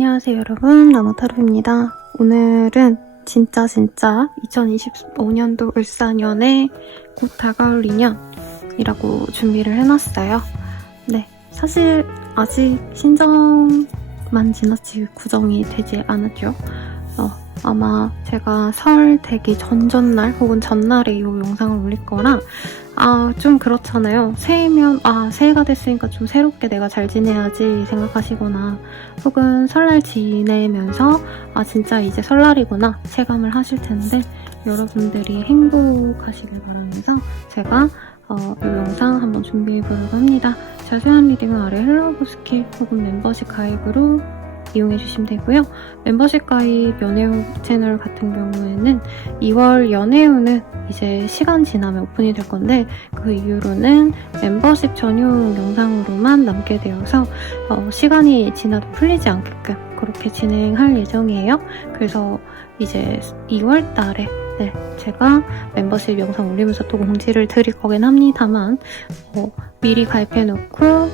안녕하세요 여러분, 나무타로입니다. 오늘은 진짜 2025년도 을사년에 곧 다가올 인연이라고 준비를 해놨어요. 네, 사실 아직 신정만 지났지 구정이 되지 않았죠. 아마 제가 설 되기 전날 혹은 전날에 이 영상을 올릴 거라 좀 그렇잖아요. 새해면 새해가 됐으니까 좀 새롭게 내가 잘 지내야지 생각하시거나 혹은 설날 지내면서 진짜 이제 설날이구나 체감을 하실 텐데, 여러분들이 행복하시길 바라면서 제가 이 영상 한번 준비해보려고 합니다. 자세한 리딩은 아래 헬로우 스킬 혹은 멤버십 가입으로 이용해주시면 되고요. 멤버십 가입 연애운 채널 같은 경우에는 2월 연애운은 이제 시간 지나면 오픈이 될 건데, 그 이후로는 membership 전용 영상으로만 남게 되어서 시간이 지나도 풀리지 않게끔 그렇게 진행할 예정이에요. 그래서 이제 2월 달에 제가 멤버십 영상 올리면서 또 공지를 드릴 거긴 합니다만 미리 가입해놓고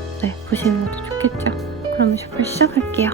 보시는 것도 좋겠죠. 그럼 슈플 시작할게요.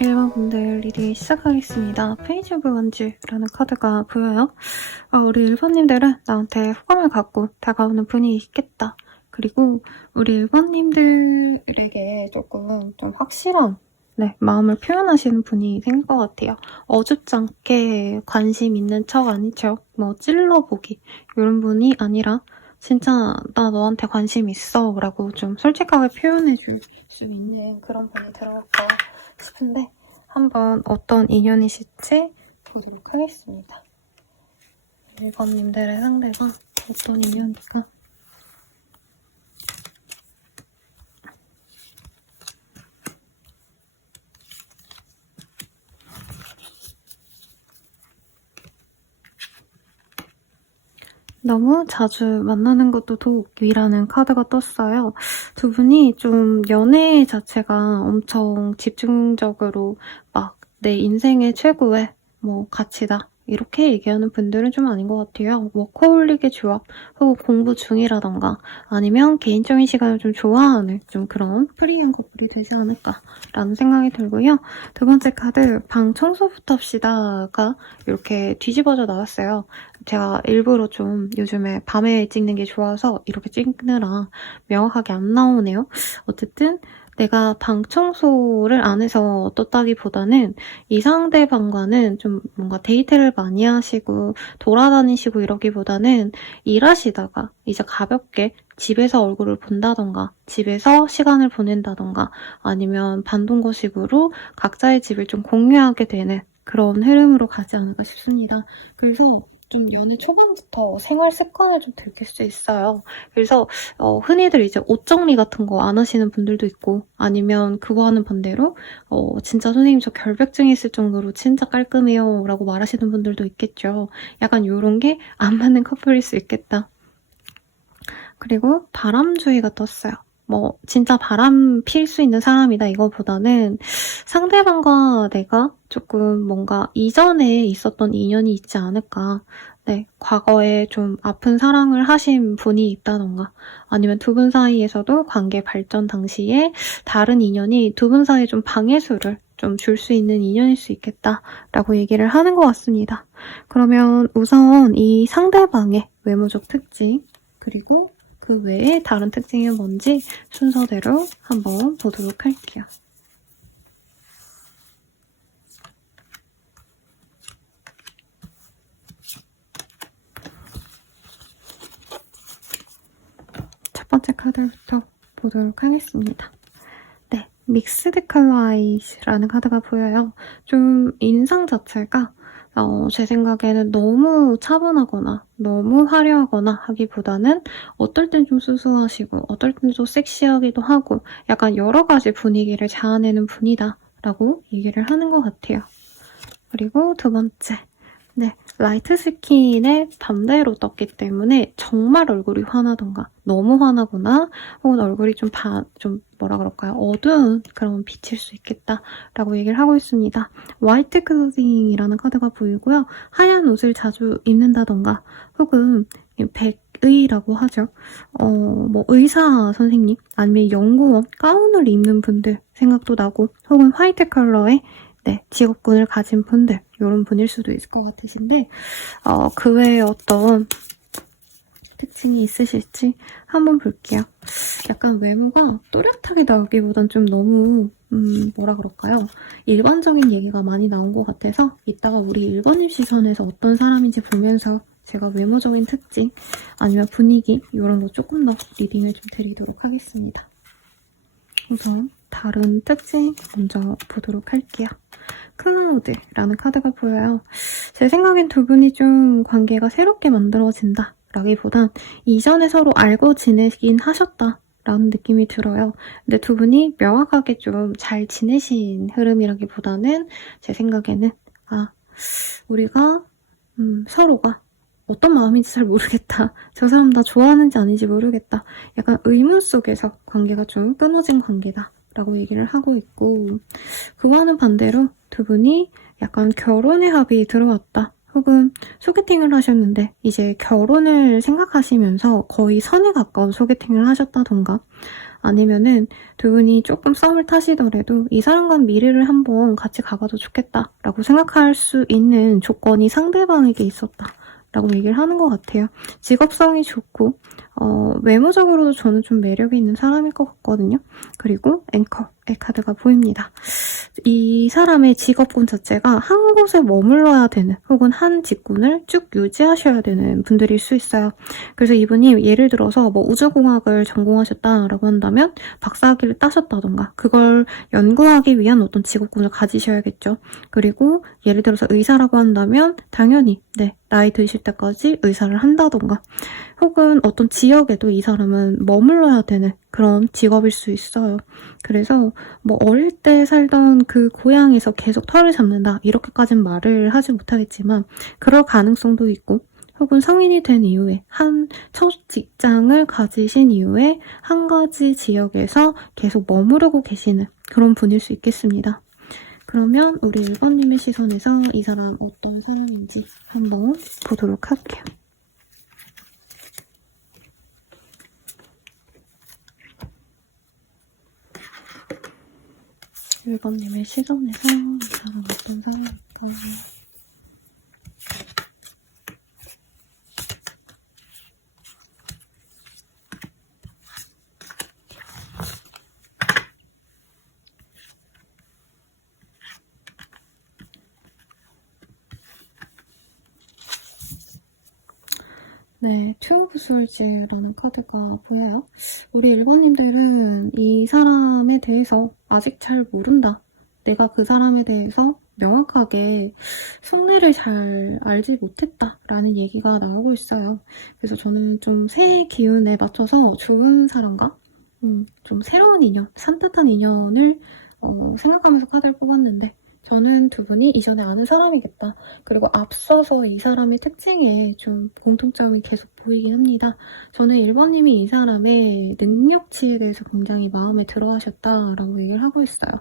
일반분들 리딩 시작하겠습니다. 페이지 오브 원즈라는 카드가 보여요. 우리 1번님들은 나한테 호감을 갖고 다가오는 분이 있겠다. 그리고 우리 1번님들에게 조금 좀 확실한 마음을 표현하시는 분이 생길 것 같아요. 어줍지 않게 관심 있는 척 아니죠. 뭐 찔러보기 이런 분이 아니라 진짜 나 너한테 관심 있어 라고 좀 솔직하게 표현해줄 수 있는 그런 분이 들어올까 싶은데, 한번 어떤 인연이실지 보도록 하겠습니다. 1번님들의 상대가 어떤 인연일까? 너무 자주 만나는 것도 도움이라는 카드가 떴어요. 두 분이 좀 연애 자체가 엄청 집중적으로 막 내 인생의 최고의 가치다, 이렇게 얘기하는 분들은 좀 아닌 것 같아요. 워커홀릭의 조합, 혹은 공부 중이라던가 아니면 개인적인 시간을 좀 좋아하는 좀 그런 프리한 커플이 되지 않을까라는 생각이 들고요. 두 번째 카드, 방 청소부터 합시다가 이렇게 뒤집어져 나왔어요. 제가 일부러 좀 요즘에 밤에 찍는 게 좋아서 이렇게 찍느라 명확하게 안 나오네요. 어쨌든 내가 방 청소를 안 해서 어떻다기보다는 이 상대방과는 좀 뭔가 데이트를 많이 하시고 돌아다니시고 이러기보다는 일하시다가 이제 가볍게 집에서 얼굴을 본다던가 집에서 시간을 보낸다던가 아니면 반동거식으로 각자의 집을 좀 공유하게 되는 그런 흐름으로 가지 않을까 싶습니다. 그래서 좀 연애 초반부터 생활 습관을 좀 들킬 수 있어요. 그래서 흔히들 이제 옷 정리 같은 거 안 하시는 분들도 있고 아니면 그거와는 반대로 진짜 선생님 저 결벽증이 있을 정도로 진짜 깔끔해요 라고 말하시는 분들도 있겠죠. 약간 이런 게 안 맞는 커플일 수 있겠다. 그리고 바람주의가 떴어요. 뭐 진짜 바람 필 수 있는 사람이다 이거보다는 상대방과 내가 조금 뭔가 이전에 있었던 인연이 있지 않을까. 네, 과거에 좀 아픈 사랑을 하신 분이 있다던가 아니면 두 분 사이에서도 관계 발전 당시에 다른 인연이 두 분 사이에 좀 방해수를 좀 줄 수 있는 인연일 수 있겠다라고 얘기를 하는 것 같습니다. 그러면 우선 이 상대방의 외모적 특징 그리고 그 외에 다른 특징이 뭔지 순서대로 한번 보도록 할게요. 첫 번째 카드부터 보도록 하겠습니다. 네, 믹스드 컬러 아이즈라는 카드가 보여요. 좀 인상 자체가 제 생각에는 너무 차분하거나 너무 화려하거나 하기보다는 어떨 땐 좀 수수하시고 어떨 땐 좀 섹시하기도 하고 약간 여러 가지 분위기를 자아내는 분이다 라고 얘기를 하는 것 같아요. 그리고 두 번째, 네, 라이트 스킨에 반대로 떴기 때문에 정말 얼굴이 환하던가 너무 환하거나 혹은 얼굴이 좀 뭐라 그럴까요? 어두운 그런 빛일 수 있겠다라고 얘기를 하고 있습니다. 화이트 클로징이라는 카드가 보이고요. 하얀 옷을 자주 입는다던가 혹은 백의라고 하죠. 뭐 의사 선생님 아니면 연구원 가운을 입는 분들 생각도 나고 혹은 화이트 컬러의 네, 직업군을 가진 분들 이런 분일 수도 있을 것 같으신데 그 외에 어떤 특징이 있으실지 한번 볼게요. 약간 외모가 또렷하게 나오기보단 좀 너무 뭐라 그럴까요? 일반적인 얘기가 많이 나온 것 같아서 이따가 우리 일본인 시선에서 어떤 사람인지 보면서 제가 외모적인 특징 아니면 분위기 이런 거 조금 더 리딩을 좀 드리도록 하겠습니다. 우선 다른 특징 먼저 보도록 할게요. 클라우드라는 카드가 보여요. 제 생각엔 두 분이 좀 관계가 새롭게 만들어진다 라기보단 이전에 서로 알고 지내긴 하셨다 라는 느낌이 들어요. 근데 두 분이 명확하게 좀 잘 지내신 흐름이라기보다는 제 생각에는 우리가 서로가 어떤 마음인지 잘 모르겠다. 저 사람 나 좋아하는지 아닌지 모르겠다. 약간 의문 속에서 관계가 좀 끊어진 관계다 라고 얘기를 하고 있고 그와는 반대로 두 분이 약간 결혼의 합이 들어왔다. 혹은 소개팅을 하셨는데 이제 결혼을 생각하시면서 거의 선에 가까운 소개팅을 하셨다던가 아니면은 두 분이 조금 썸을 타시더라도 이 사람과 미래를 한번 같이 가봐도 좋겠다라고 생각할 수 있는 조건이 상대방에게 있었다. 라고 얘기를 하는 것 같아요. 직업성이 좋고 외모적으로도 저는 좀 매력이 있는 사람일 것 같거든요. 그리고 앵커의 카드가 보입니다. 이 사람의 직업군 자체가 한 곳에 머물러야 되는 혹은 한 직군을 쭉 유지하셔야 되는 분들일 수 있어요. 그래서 이분이 예를 들어서 뭐 우주공학을 전공하셨다라고 한다면 박사학위를 따셨다던가 그걸 연구하기 위한 어떤 직업군을 가지셔야겠죠. 그리고 예를 들어서 의사라고 한다면 당연히 나이 드실 때까지 의사를 한다던가 혹은 어떤 지역에도 이 사람은 머물러야 되는 그런 직업일 수 있어요. 그래서 뭐 어릴 때 살던 그 고향에서 계속 터를 잡는다 이렇게까지는 말을 하지 못하겠지만 그럴 가능성도 있고 혹은 성인이 된 이후에 첫 직장을 가지신 이후에 한 가지 지역에서 계속 머무르고 계시는 그런 분일 수 있겠습니다. 그러면 우리 1번님의 시선에서 이 사람 어떤 사람인지 한번 보도록 할게요. 1번님의 시선에서 이 사람 어떤 사람일까? 네, 투 오브 솔즈라는 카드가 보여요. 우리 1번님들은 이 사람에 대해서 아직 잘 모른다. 내가 그 사람에 대해서 명확하게 속내를 잘 알지 못했다 라는 얘기가 나오고 있어요. 그래서 저는 좀 새해 기운에 맞춰서 좋은 사람과 좀 새로운 인연, 산뜻한 인연을 생각하면서 카드를 뽑았는데 저는 두 분이 이전에 아는 사람이겠다. 그리고 앞서서 이 사람의 특징에 좀 공통점이 계속 보이긴 합니다. 저는 1번님이 이 사람의 능력치에 대해서 굉장히 마음에 들어 하셨다라고 얘기를 하고 있어요.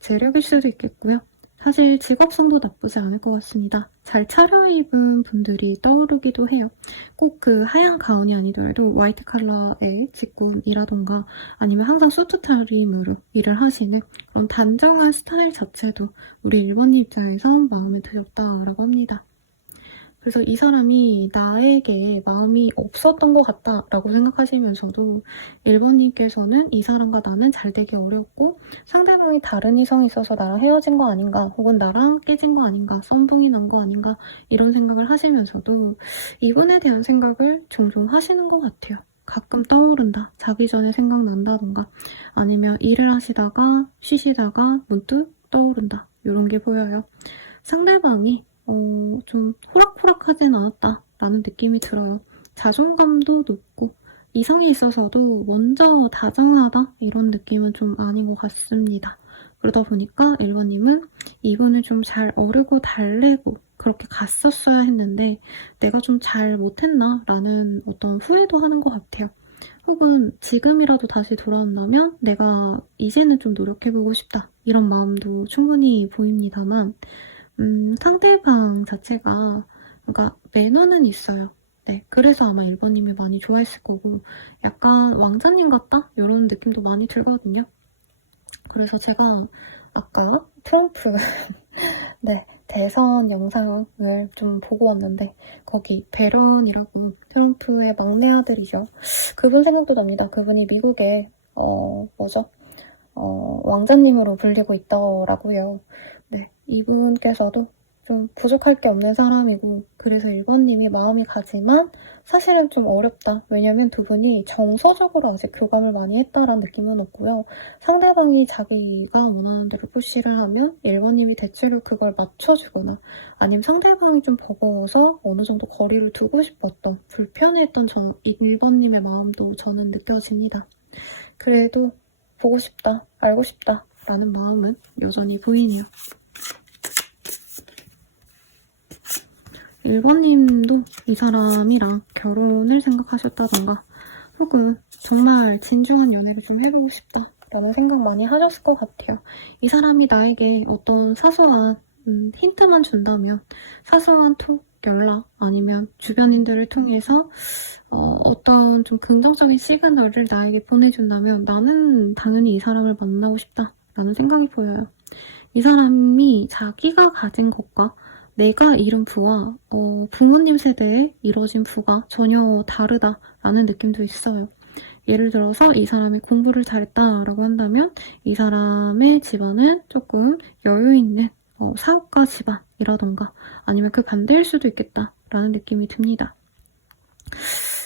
재력일 수도 있겠고요. 사실 직업성도 나쁘지 않을 것 같습니다. 잘 차려입은 분들이 떠오르기도 해요. 꼭 그 하얀 가운이 아니더라도 화이트 컬러의 직군이라던가 아니면 항상 수트 차림으로 일을 하시는 그런 단정한 스타일 자체도 우리 1번님 입장에서 마음에 드셨다라고 합니다. 그래서 이 사람이 나에게 마음이 없었던 것 같다라고 생각하시면서도 1번님께서는 이 사람과 나는 잘 되기 어렵고 상대방이 다른 이성이 있어서 나랑 헤어진 거 아닌가 혹은 나랑 깨진 거 아닌가 썸붕이 난 거 아닌가 이런 생각을 하시면서도 이분에 대한 생각을 종종 하시는 것 같아요. 가끔 떠오른다. 자기 전에 생각난다던가 아니면 일을 하시다가 쉬시다가 문득 떠오른다. 이런 게 보여요. 상대방이 좀 호락호락하진 않았다라는 느낌이 들어요. 자존감도 높고 이성에 있어서도 먼저 다정하다 이런 느낌은 좀 아닌 것 같습니다. 그러다 보니까 1번님은 이분을 좀 잘 어르고 달래고 그렇게 갔었어야 했는데 내가 좀 잘 못했나 라는 어떤 후회도 하는 것 같아요. 혹은 지금이라도 다시 돌아온다면 내가 이제는 좀 노력해보고 싶다 이런 마음도 충분히 보입니다만 상대방 자체가 그러니까 매너는 있어요. 네, 그래서 아마 1번님이 많이 좋아했을 거고 약간 왕자님 같다? 이런 느낌도 많이 들거든요. 그래서 제가 아까 트럼프 네, 대선 영상을 좀 보고 왔는데 거기 베런이라고 트럼프의 막내 아들이죠. 그분 생각도 납니다. 그분이 미국에 왕자님으로 불리고 있더라고요. 네, 이분께서도 좀 부족할 게 없는 사람이고 그래서 1번님이 마음이 가지만 사실은 좀 어렵다. 왜냐면 두 분이 정서적으로 아직 교감을 많이 했다라는 느낌은 없고요. 상대방이 자기가 원하는 대로 푸시를 하면 1번님이 대체로 그걸 맞춰주거나 아니면 상대방이 좀 버거워서 어느 정도 거리를 두고 싶었던 불편했던 1번님의 마음도 저는 느껴집니다. 그래도 보고 싶다, 알고 싶다 라는 마음은 여전히 보이네요. 1번님도 이 사람이랑 결혼을 생각하셨다던가 혹은 정말 진중한 연애를 좀 해보고 싶다 라는 생각 많이 하셨을 것 같아요. 이 사람이 나에게 어떤 사소한 힌트만 준다면 사소한 톡, 연락 아니면 주변인들을 통해서 어떤 좀 긍정적인 시그널을 나에게 보내준다면 나는 당연히 이 사람을 만나고 싶다 라는 생각이 보여요. 이 사람이 자기가 가진 것과 내가 이룬 부와 부모님 세대에 이뤄진 부가 전혀 다르다라는 느낌도 있어요. 예를 들어서 이 사람이 공부를 잘했다라고 한다면 이 사람의 집안은 조금 여유 있는 사업가 집안이라던가 아니면 그 반대일 수도 있겠다라는 느낌이 듭니다.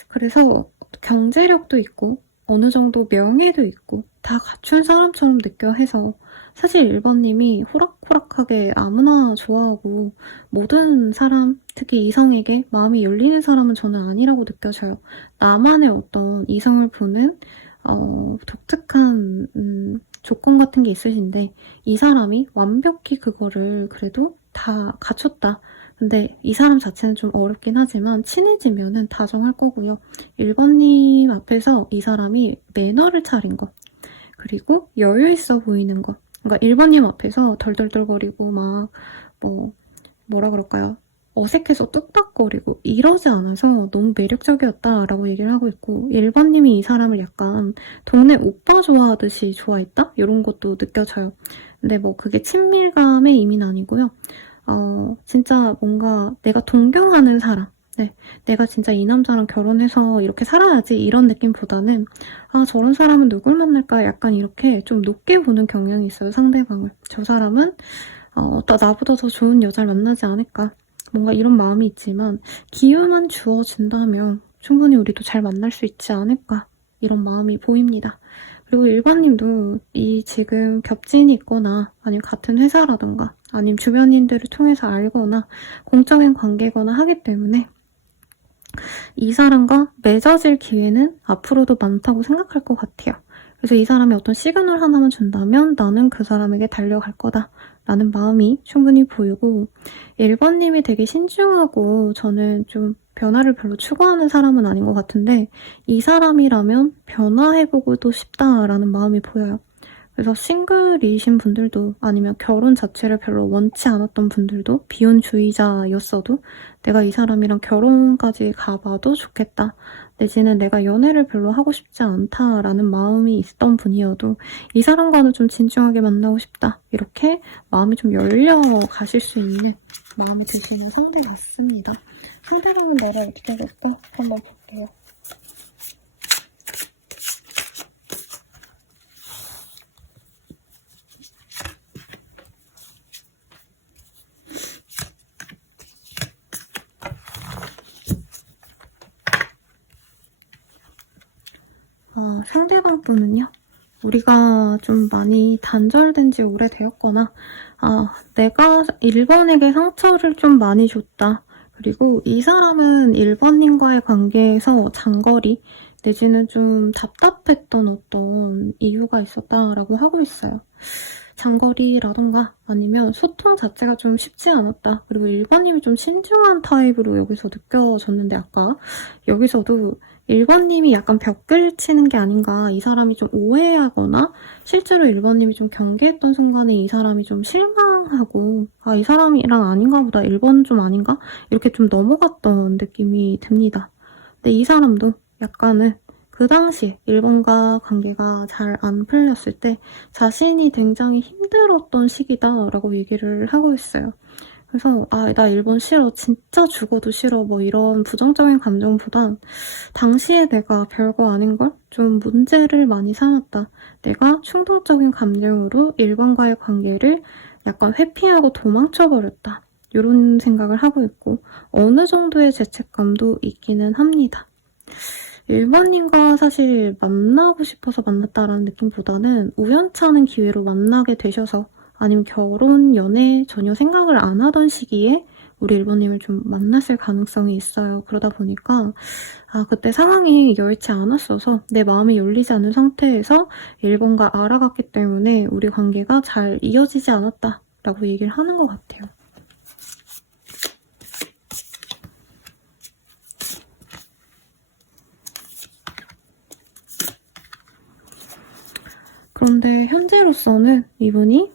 그래서 경제력도 있고 어느 정도 명예도 있고 다 갖춘 사람처럼 느껴 해서 사실 1번님이 호락호락하게 아무나 좋아하고 모든 사람, 특히 이성에게 마음이 열리는 사람은 저는 아니라고 느껴져요. 나만의 어떤 이성을 보는 독특한 조건 같은 게 있으신데 이 사람이 완벽히 그거를 그래도 다 갖췄다. 근데 이 사람 자체는 좀 어렵긴 하지만 친해지면은 다정할 거고요. 1번님 앞에서 이 사람이 매너를 차린 것 그리고 여유 있어 보이는 것 그러니까 1번님 앞에서 덜덜덜거리고 막 뭐라 그럴까요? 어색해서 뚝딱거리고 이러지 않아서 너무 매력적이었다라고 얘기를 하고 있고 1번님이 이 사람을 약간 동네 오빠 좋아하듯이 좋아했다? 이런 것도 느껴져요. 근데 뭐 그게 친밀감의 의미는 아니고요. 진짜 뭔가 내가 동경하는 사람, 네, 내가 진짜 이 남자랑 결혼해서 이렇게 살아야지 이런 느낌보다는 저런 사람은 누굴 만날까 약간 이렇게 좀 높게 보는 경향이 있어요, 상대방을. 저 사람은 나보다 더 좋은 여자를 만나지 않을까. 뭔가 이런 마음이 있지만 기회만 주어진다면 충분히 우리도 잘 만날 수 있지 않을까. 이런 마음이 보입니다. 그리고 일반님도 이 지금 겹친이 있거나 아니면 같은 회사라던가 아니면 주변인들을 통해서 알거나 공적인 관계거나 하기 때문에 이 사람과 맺어질 기회는 앞으로도 많다고 생각할 것 같아요. 그래서 이 사람이 어떤 시그널 하나만 준다면 나는 그 사람에게 달려갈 거다 라는 마음이 충분히 보이고 1번님이 되게 신중하고 저는 좀 변화를 별로 추구하는 사람은 아닌 것 같은데 이 사람이라면 변화해보고도 싶다라는 마음이 보여요. 그래서 싱글이신 분들도 아니면 결혼 자체를 별로 원치 않았던 분들도 비혼주의자였어도 내가 이 사람이랑 결혼까지 가봐도 좋겠다. 내지는 내가 연애를 별로 하고 싶지 않다라는 마음이 있던 분이어도 이 사람과는 좀 진중하게 만나고 싶다. 이렇게 마음이 좀 열려 가실 수 있는 마음이 드시는 상대 같습니다. 상대방은 나를 어떻게 볼까? 한번 볼게요. 상대방 분은요. 우리가 좀 많이 단절된 지 오래되었거나 내가 1번에게 상처를 좀 많이 줬다. 그리고 이 사람은 1번님과의 관계에서 장거리 내지는 좀 답답했던 어떤 이유가 있었다라고 하고 있어요. 장거리라던가 아니면 소통 자체가 좀 쉽지 않았다. 그리고 1번님이 좀 신중한 타입으로 여기서 느껴졌는데 아까 여기서도 1번님이 약간 벽을 치는 게 아닌가 이 사람이 좀 오해하거나 실제로 1번님이 좀 경계했던 순간에 이 사람이 좀 실망하고 이 사람이랑 아닌가 보다 1번 좀 아닌가? 이렇게 좀 넘어갔던 느낌이 듭니다. 근데 이 사람도 약간은 그 당시에 1번과 관계가 잘 안 풀렸을 때 자신이 굉장히 힘들었던 시기다라고 얘기를 하고 있어요. 그래서 나 1번 싫어. 진짜 죽어도 싫어. 뭐 이런 부정적인 감정보단 당시에 내가 별거 아닌걸? 좀 문제를 많이 삼았다. 내가 충동적인 감정으로 1번과의 관계를 약간 회피하고 도망쳐버렸다. 이런 생각을 하고 있고 어느 정도의 죄책감도 있기는 합니다. 1번님과 사실 만나고 싶어서 만났다라는 느낌보다는 우연찮은 기회로 만나게 되셔서 아니면 결혼, 연애 전혀 생각을 안 하던 시기에 우리 1번님을 좀 만났을 가능성이 있어요. 그러다 보니까 그때 상황이 여의치 않았어서 내 마음이 열리지 않은 상태에서 1번과 알아갔기 때문에 우리 관계가 잘 이어지지 않았다라고 얘기를 하는 것 같아요. 그런데 현재로서는 이분이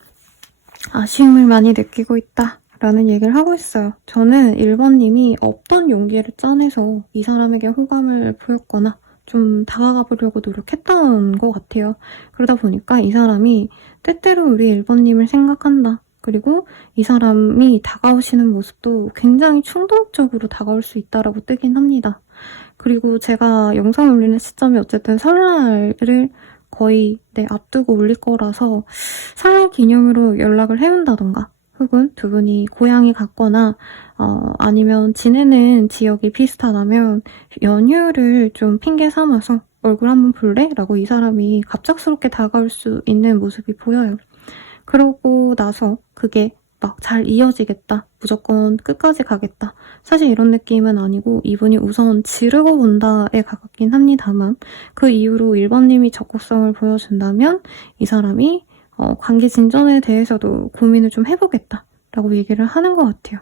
아쉬움을 많이 느끼고 있다 라는 얘기를 하고 있어요. 저는 1번님이 없던 용기를 짜내서 이 사람에게 호감을 보였거나 좀 다가가 보려고 노력했던 것 같아요. 그러다 보니까 이 사람이 때때로 우리 1번님을 생각한다. 그리고 이 사람이 다가오시는 모습도 굉장히 충동적으로 다가올 수 있다라고 뜨긴 합니다. 그리고 제가 영상 올리는 시점이 어쨌든 설날을 거의 앞두고 올릴 거라서 설날 기념으로 연락을 해온다던가 혹은 두 분이 고향에 갔거나 아니면 지내는 지역이 비슷하다면 연휴를 좀 핑계 삼아서 얼굴 한번 볼래? 라고 이 사람이 갑작스럽게 다가올 수 있는 모습이 보여요. 그러고 나서 그게 막 잘 이어지겠다. 무조건 끝까지 가겠다. 사실 이런 느낌은 아니고 이분이 우선 지르고 본다에 가깝긴 합니다만 그 이후로 1번님이 적극성을 보여준다면 이 사람이 관계 진전에 대해서도 고민을 좀 해보겠다 라고 얘기를 하는 것 같아요.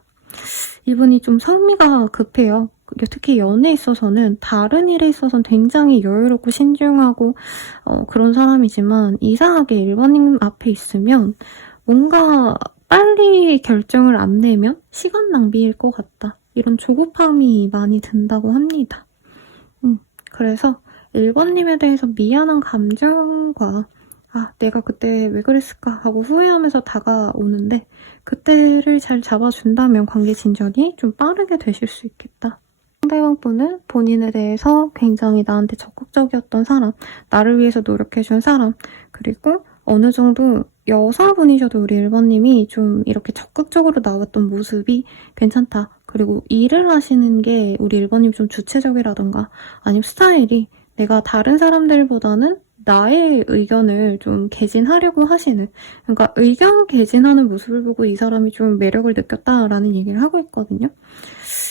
이분이 좀 성미가 급해요. 특히 연애에 있어서는 다른 일에 있어서는 굉장히 여유롭고 신중하고 그런 사람이지만 이상하게 1번님 앞에 있으면 뭔가 빨리 결정을 안 내면 시간 낭비일 것 같다. 이런 조급함이 많이 든다고 합니다. 그래서 1번님에 대해서 미안한 감정과 내가 그때 왜 그랬을까 하고 후회하면서 다가오는데 그때를 잘 잡아준다면 관계 진전이 좀 빠르게 되실 수 있겠다. 상대방분은 본인에 대해서 굉장히 나한테 적극적이었던 사람, 나를 위해서 노력해준 사람, 그리고 어느 정도 여성분이셔도 우리 1번님이 좀 이렇게 적극적으로 나왔던 모습이 괜찮다. 그리고 일을 하시는 게 우리 1번님 좀 주체적이라던가 아니면 스타일이 내가 다른 사람들보다는 나의 의견을 좀 개진하려고 하시는, 그러니까 의견 개진하는 모습을 보고 이 사람이 좀 매력을 느꼈다라는 얘기를 하고 있거든요.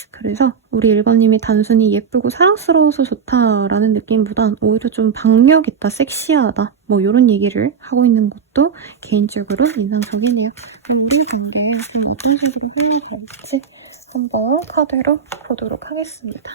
그래서 우리 1번님이 단순히 예쁘고 사랑스러워서 좋다라는 느낌보단 오히려 좀 박력 있다, 섹시하다 뭐 이런 얘기를 하고 있는 것도 개인적으로 인상적이네요. 그럼 우리 관계 좀 어떤 식으로 흘러갈지 한번 카드로 보도록 하겠습니다.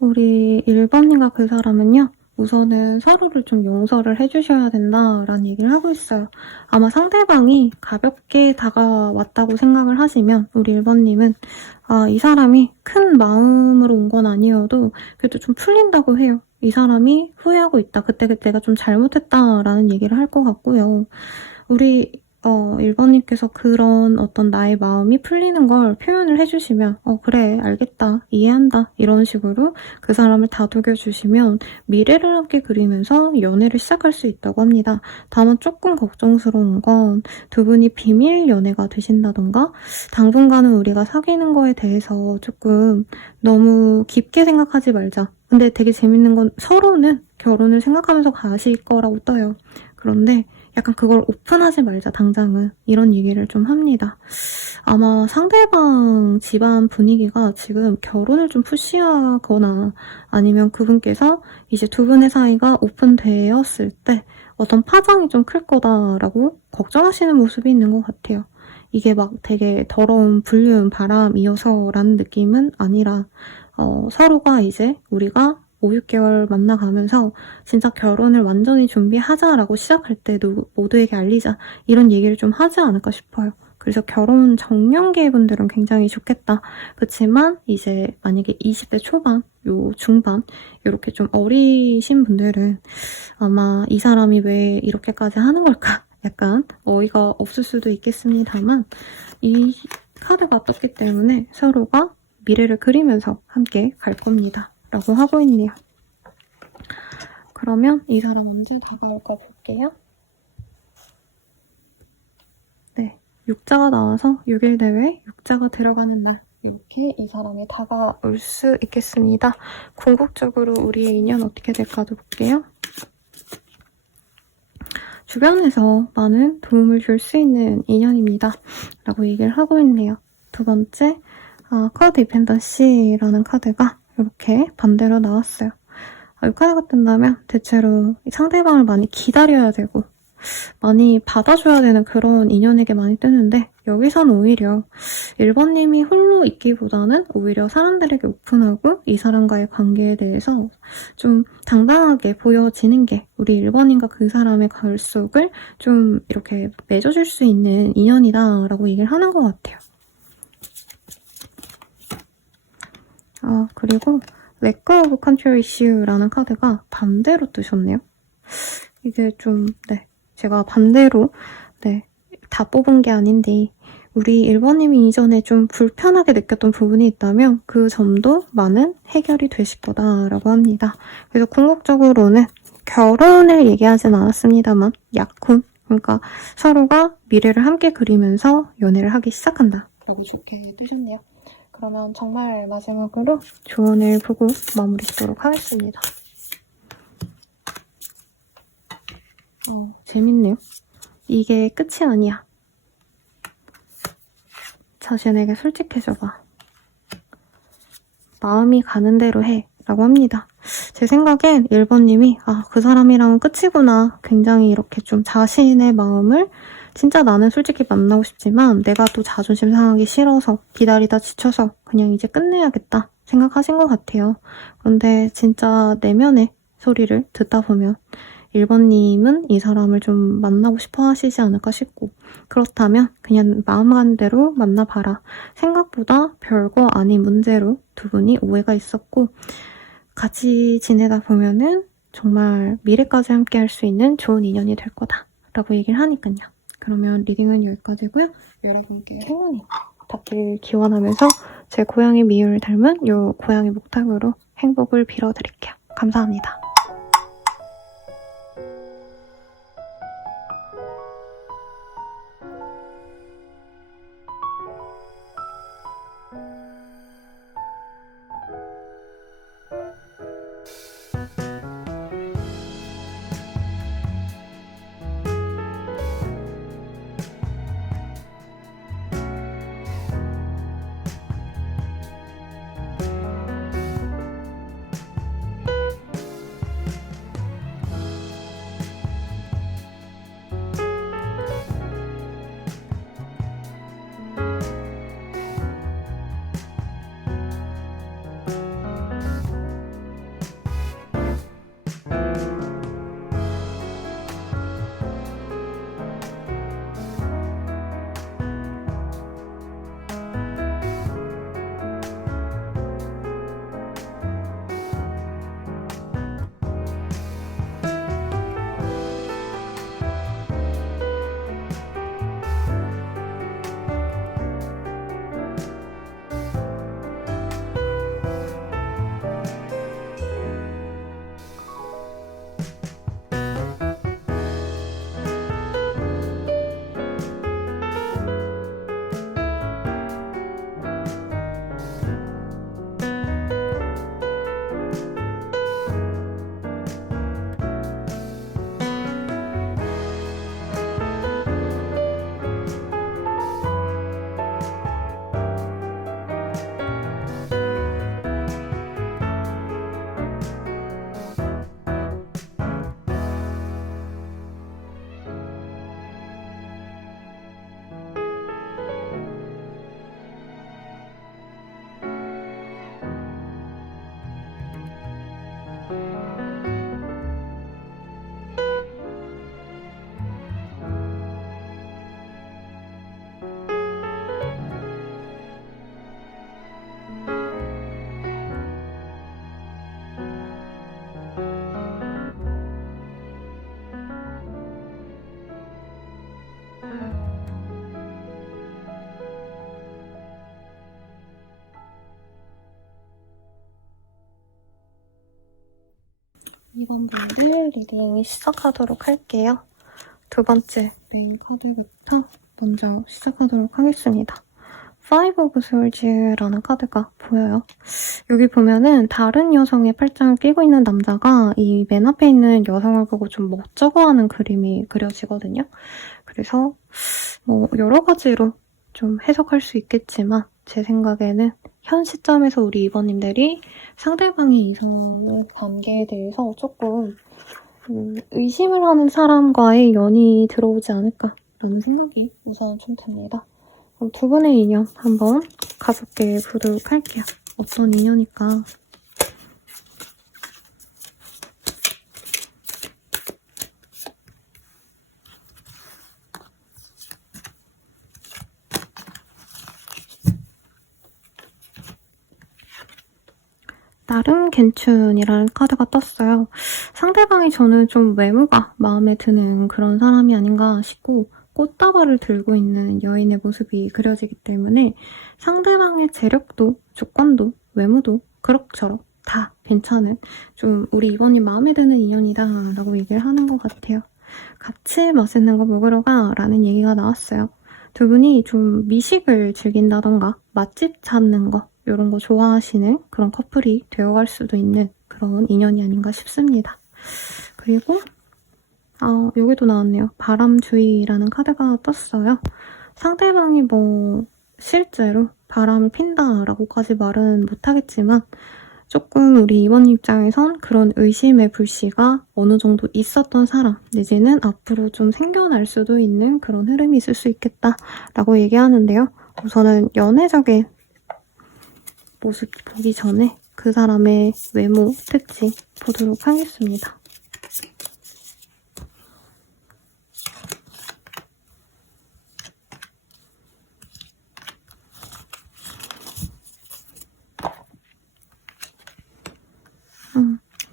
우리 1번님과 그 사람은요, 우선은 서로를 좀 용서를 해주셔야 된다라는 얘기를 하고 있어요. 아마 상대방이 가볍게 다가왔다고 생각을 하시면 우리 1번님은 이 사람이 큰 마음으로 온 건 아니어도 그래도 좀 풀린다고 해요. 이 사람이 후회하고 있다. 그때 내가 좀 잘못했다라는 얘기를 할 것 같고요. 우리 1번님께서 그런 어떤 나의 마음이 풀리는 걸 표현을 해주시면 그래 알겠다 이해한다 이런 식으로 그 사람을 다독여주시면 미래를 함께 그리면서 연애를 시작할 수 있다고 합니다. 다만 조금 걱정스러운 건 두 분이 비밀 연애가 되신다던가 당분간은 우리가 사귀는 거에 대해서 조금 너무 깊게 생각하지 말자. 근데 되게 재밌는 건 서로는 결혼을 생각하면서 가실 거라고 떠요. 그런데 약간 그걸 오픈하지 말자 당장은 이런 얘기를 좀 합니다. 아마 상대방 집안 분위기가 지금 결혼을 좀 푸시하거나 아니면 그분께서 이제 두 분의 사이가 오픈되었을 때 어떤 파장이 좀 클 거다라고 걱정하시는 모습이 있는 것 같아요. 이게 막 되게 더러운 불륜 바람이어서라는 느낌은 아니라 서로가 이제 우리가 5, 6개월 만나가면서 진짜 결혼을 완전히 준비하자라고 시작할 때도 모두에게 알리자 이런 얘기를 좀 하지 않을까 싶어요. 그래서 결혼 정년기의 분들은 굉장히 좋겠다. 그렇지만 이제 만약에 20대 초반, 중반 이렇게 좀 어리신 분들은 아마 이 사람이 왜 이렇게까지 하는 걸까? 약간 어이가 없을 수도 있겠습니다만 이 카드가 떴기 때문에 서로가 미래를 그리면서 함께 갈 겁니다. 라고 하고 있네요. 그러면 이 사람 언제 다가올까 볼게요. 네, 6자가 나와서 6일 대회 6자가 들어가는 날 이렇게 이 사람이 다가올 수 있겠습니다. 궁극적으로 우리의 인연 어떻게 될까도 볼게요. 주변에서 많은 도움을 줄 수 있는 인연입니다. 라고 얘기를 하고 있네요. 두 번째, 카드 디펜던시라는 카드가 이렇게 반대로 나왔어요. 이 카드가 뜬다면 대체로 상대방을 많이 기다려야 되고 많이 받아줘야 되는 그런 인연에게 많이 뜨는데 여기선 오히려 1번님이 홀로 있기보다는 오히려 사람들에게 오픈하고 이 사람과의 관계에 대해서 좀 당당하게 보여지는 게 우리 1번님과 그 사람의 결속을 좀 이렇게 맺어줄 수 있는 인연이다라고 얘기를 하는 것 같아요. 그리고 Let Go of Control Issue라는 카드가 반대로 뜨셨네요. 이게 좀 제가 반대로 다 뽑은 게 아닌데 우리 1번님이 이전에 좀 불편하게 느꼈던 부분이 있다면 그 점도 많은 해결이 되실 거다라고 합니다. 그래서 궁극적으로는 결혼을 얘기하진 않았습니다만 약혼, 그러니까 서로가 미래를 함께 그리면서 연애를 하기 시작한다 라고 좋게 뜨셨네요. 그러면 정말 마지막으로 조언을 보고 마무리 짓도록 하겠습니다. 재밌네요. 이게 끝이 아니야. 자신에게 솔직해져봐. 마음이 가는 대로 해 라고 합니다. 제 생각엔 1번님이 그 사람이랑은 끝이구나. 굉장히 이렇게 좀 자신의 마음을 진짜 나는 솔직히 만나고 싶지만 내가 또 자존심 상하기 싫어서 기다리다 지쳐서 그냥 이제 끝내야겠다 생각하신 것 같아요. 그런데 진짜 내면의 소리를 듣다 보면 1번님은 이 사람을 좀 만나고 싶어 하시지 않을까 싶고, 그렇다면 그냥 마음 가는 대로 만나봐라. 생각보다 별거 아닌 문제로 두 분이 오해가 있었고 같이 지내다 보면은 정말 미래까지 함께 할 수 있는 좋은 인연이 될 거다 라고 얘기를 하니까요. 그러면 리딩은 여기까지고요. 여러분께 행운이 닿길 기원하면서 제 고양이 미유를 닮은 요 고양이 목탁으로 행복을 빌어드릴게요. 감사합니다. 이번 분들 리딩 시작하도록 할게요. 두 번째 메인 카드부터 먼저 시작하도록 하겠습니다. Five of Swords라는 카드가 보여요. 여기 보면은 다른 여성의 팔짱을 끼고 있는 남자가 이 맨 앞에 있는 여성을 보고 좀 멋쩍어하는 그림이 그려지거든요. 그래서 뭐 여러 가지로 좀 해석할 수 있겠지만 제 생각에는 현 시점에서 우리 2번님들이 상대방이 이성의 관계에 대해서 조금 의심을 하는 사람과의 연이 들어오지 않을까라는 생각이 우선 좀 듭니다. 그럼 두 분의 인연 한번 가볍게 보도록 할게요. 어떤 인연일까? 나름 괜춘이라는 카드가 떴어요. 상대방이 저는 좀 외모가 마음에 드는 그런 사람이 아닌가 싶고 꽃다발을 들고 있는 여인의 모습이 그려지기 때문에 상대방의 재력도, 조건도, 외모도 그럭저럭 다 괜찮은 좀 우리 이번님 마음에 드는 인연이다 라고 얘기를 하는 것 같아요. 같이 맛있는 거 먹으러 가 라는 얘기가 나왔어요. 두 분이 좀 미식을 즐긴다던가 맛집 찾는 거 이런 거 좋아하시는 그런 커플이 되어갈 수도 있는 그런 인연이 아닌가 싶습니다. 그리고 여기도 나왔네요. 바람주의라는 카드가 떴어요. 상대방이 뭐 실제로 바람을 핀다라고까지 말은 못하겠지만 조금 우리 이번님 입장에선 그런 의심의 불씨가 어느 정도 있었던 사람 내지는 앞으로 좀 생겨날 수도 있는 그런 흐름이 있을 수 있겠다라고 얘기하는데요. 우선은 연애적인 모습 보기 전에 그 사람의 외모, 특징 보도록 하겠습니다.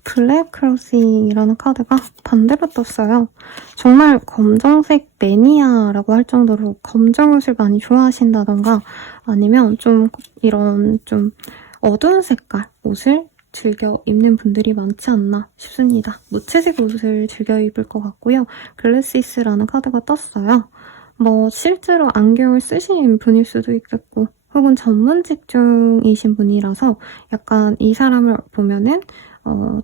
블랙 크로싱이라는 카드가 반대로 떴어요. 정말 검정색 매니아라고 할 정도로 검정 옷을 많이 좋아하신다던가 아니면 좀 이런 좀 어두운 색깔 옷을 즐겨 입는 분들이 많지 않나 싶습니다. 무채색 옷을 즐겨 입을 것 같고요. 글래시스라는 카드가 떴어요. 뭐 실제로 안경을 쓰신 분일 수도 있겠고 혹은 전문직 중이신 분이라서 약간 이 사람을 보면은